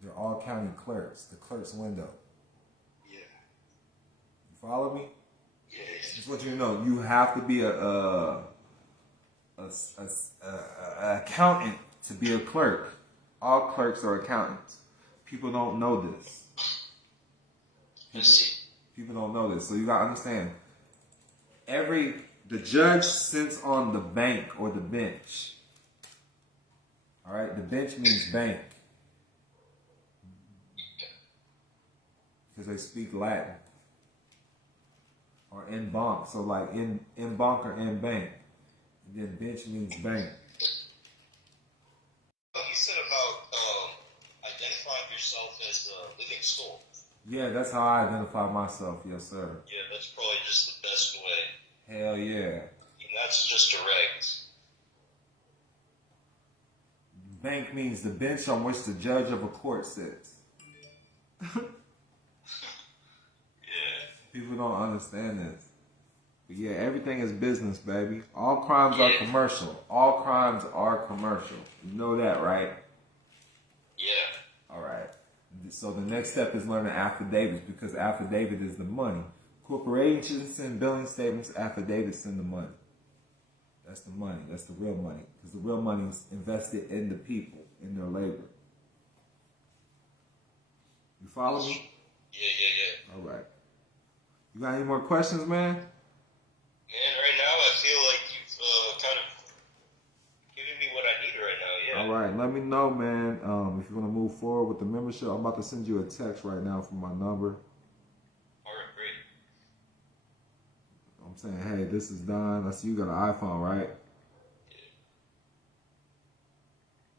They're all county clerks, the clerk's window. Yeah. You follow me? Yeah. Just want you to know, you have to be a accountant to be a clerk. All clerks are accountants. People don't know this. People don't know this. So you gotta understand. The judge sits on the bank or the bench. All right, the bench means bank because they speak Latin. Or in bank, so like in bank or in bank. And then bench means bank. You said about identifying yourself as a living soul. Yeah, that's how I identify myself. Yes, sir. Yeah, that's probably just the best way. Hell yeah. And that's just direct. Bank means the bench on which the judge of a court sits. Yeah. People don't understand this. But yeah, everything is business, baby. All crimes are commercial. All crimes are commercial. You know that, right? Yeah. All right. So the next step is learning affidavits because affidavit is the money. Corporations send billing statements, affidavits send the money. That's the money. That's the real money. Because the real money is invested in the people, in their labor. You follow me? Yeah. All right. You got any more questions, man? Man, right now I feel like you've kind of given me what I need right now, yeah. All right, let me know, man, if you're going to move forward with the membership. I'm about to send you a text right now from my number. All right, great. I'm saying, hey, this is Don. I see you got an iPhone, right? Yeah.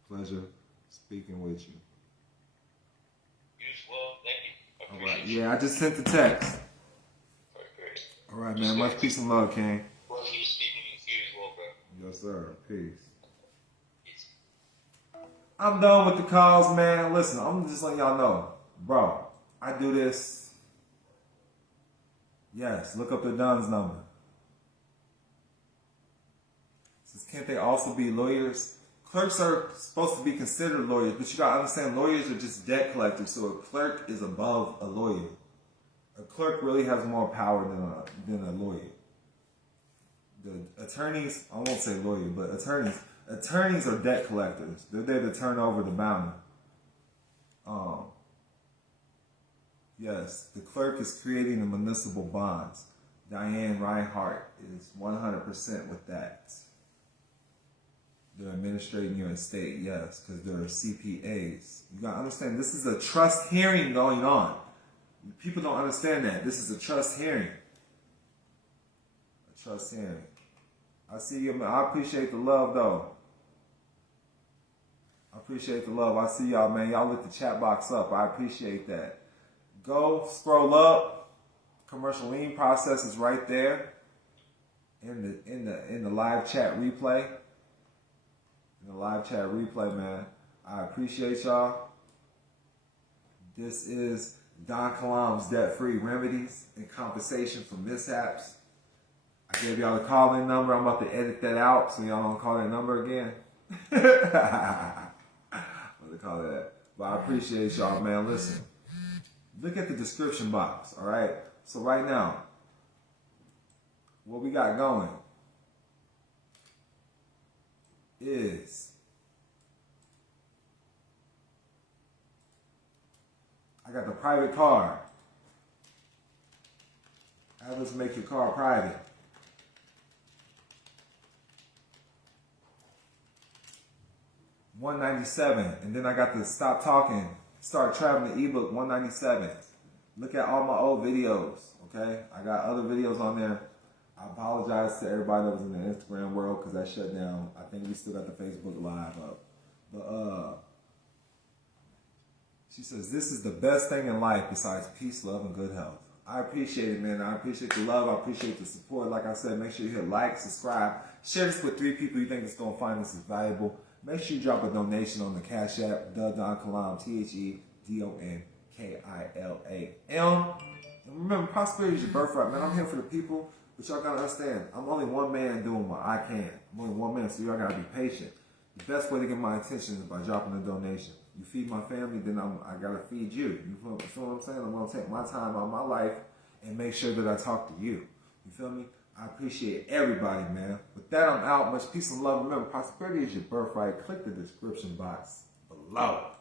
Pleasure speaking with you. You as well, thank you. I All right, appreciate you. yeah, I just sent the text. All right, great. All right, man, much peace and love, King. Well, he's speaking to you as well, bro. Yes, sir. Peace. Peace. I'm done with the calls, man. Listen, I'm just letting y'all know. Bro, I do this. Yes, look up the Don's number. Says, can't they also be lawyers? Clerks are supposed to be considered lawyers, but you gotta understand, lawyers are just debt collectors, so a clerk is above a lawyer. A clerk really has more power than a lawyer. The attorneys, I won't say lawyer, but attorneys are debt collectors. They're there to turn over the bounty. Yes, the clerk is creating the municipal bonds. Diane Reinhardt is 100% with that. They're administrating your estate, yes, because they're CPAs. You gotta understand, this is a trust hearing going on. People don't understand that. This is a trust hearing. A trust hearing. I see you, man. I appreciate the love, though. I appreciate the love. I see y'all, man. Y'all lit the chat box up. I appreciate that. Go, scroll up. Commercial lien process is right there in the live chat replay. In the live chat replay, man. I appreciate y'all. This is DONKILAM's debt-free remedies and compensation for mishaps. I gave y'all the call-in number. I'm about to edit that out so y'all don't call that number again. I'm going to call it that. But I appreciate y'all, man. Listen. Look at the description box, all right? So right now, what we got going is I got the private car. How does make your car private? $197, and then I got the stop talking, start traveling the ebook $197. Look at all my old videos, okay? I got other videos on there. I apologize to everybody that was in the Instagram world because that shut down. I think we still got the Facebook Live up. But she says, this is the best thing in life besides peace, love, and good health. I appreciate it, man. I appreciate the love. I appreciate the support. Like I said, make sure you hit like, subscribe. Share this with 3 people you think is going to find this is valuable. Make sure you drop a donation on the Cash App, TheDonKilam, TheDonKilam. And remember, prosperity is your birthright, man. I'm here for the people, but y'all got to understand, I'm only one man doing what I can. I'm only one man, so y'all got to be patient. The best way to get my attention is by dropping a donation. You feed my family, then I got to feed you. You feel what I'm saying? I'm going to take my time out of my life and make sure that I talk to you. You feel me? I appreciate everybody, man. With that, I'm out. Much peace and love. Remember, prosperity is your birthright. Click the description box below.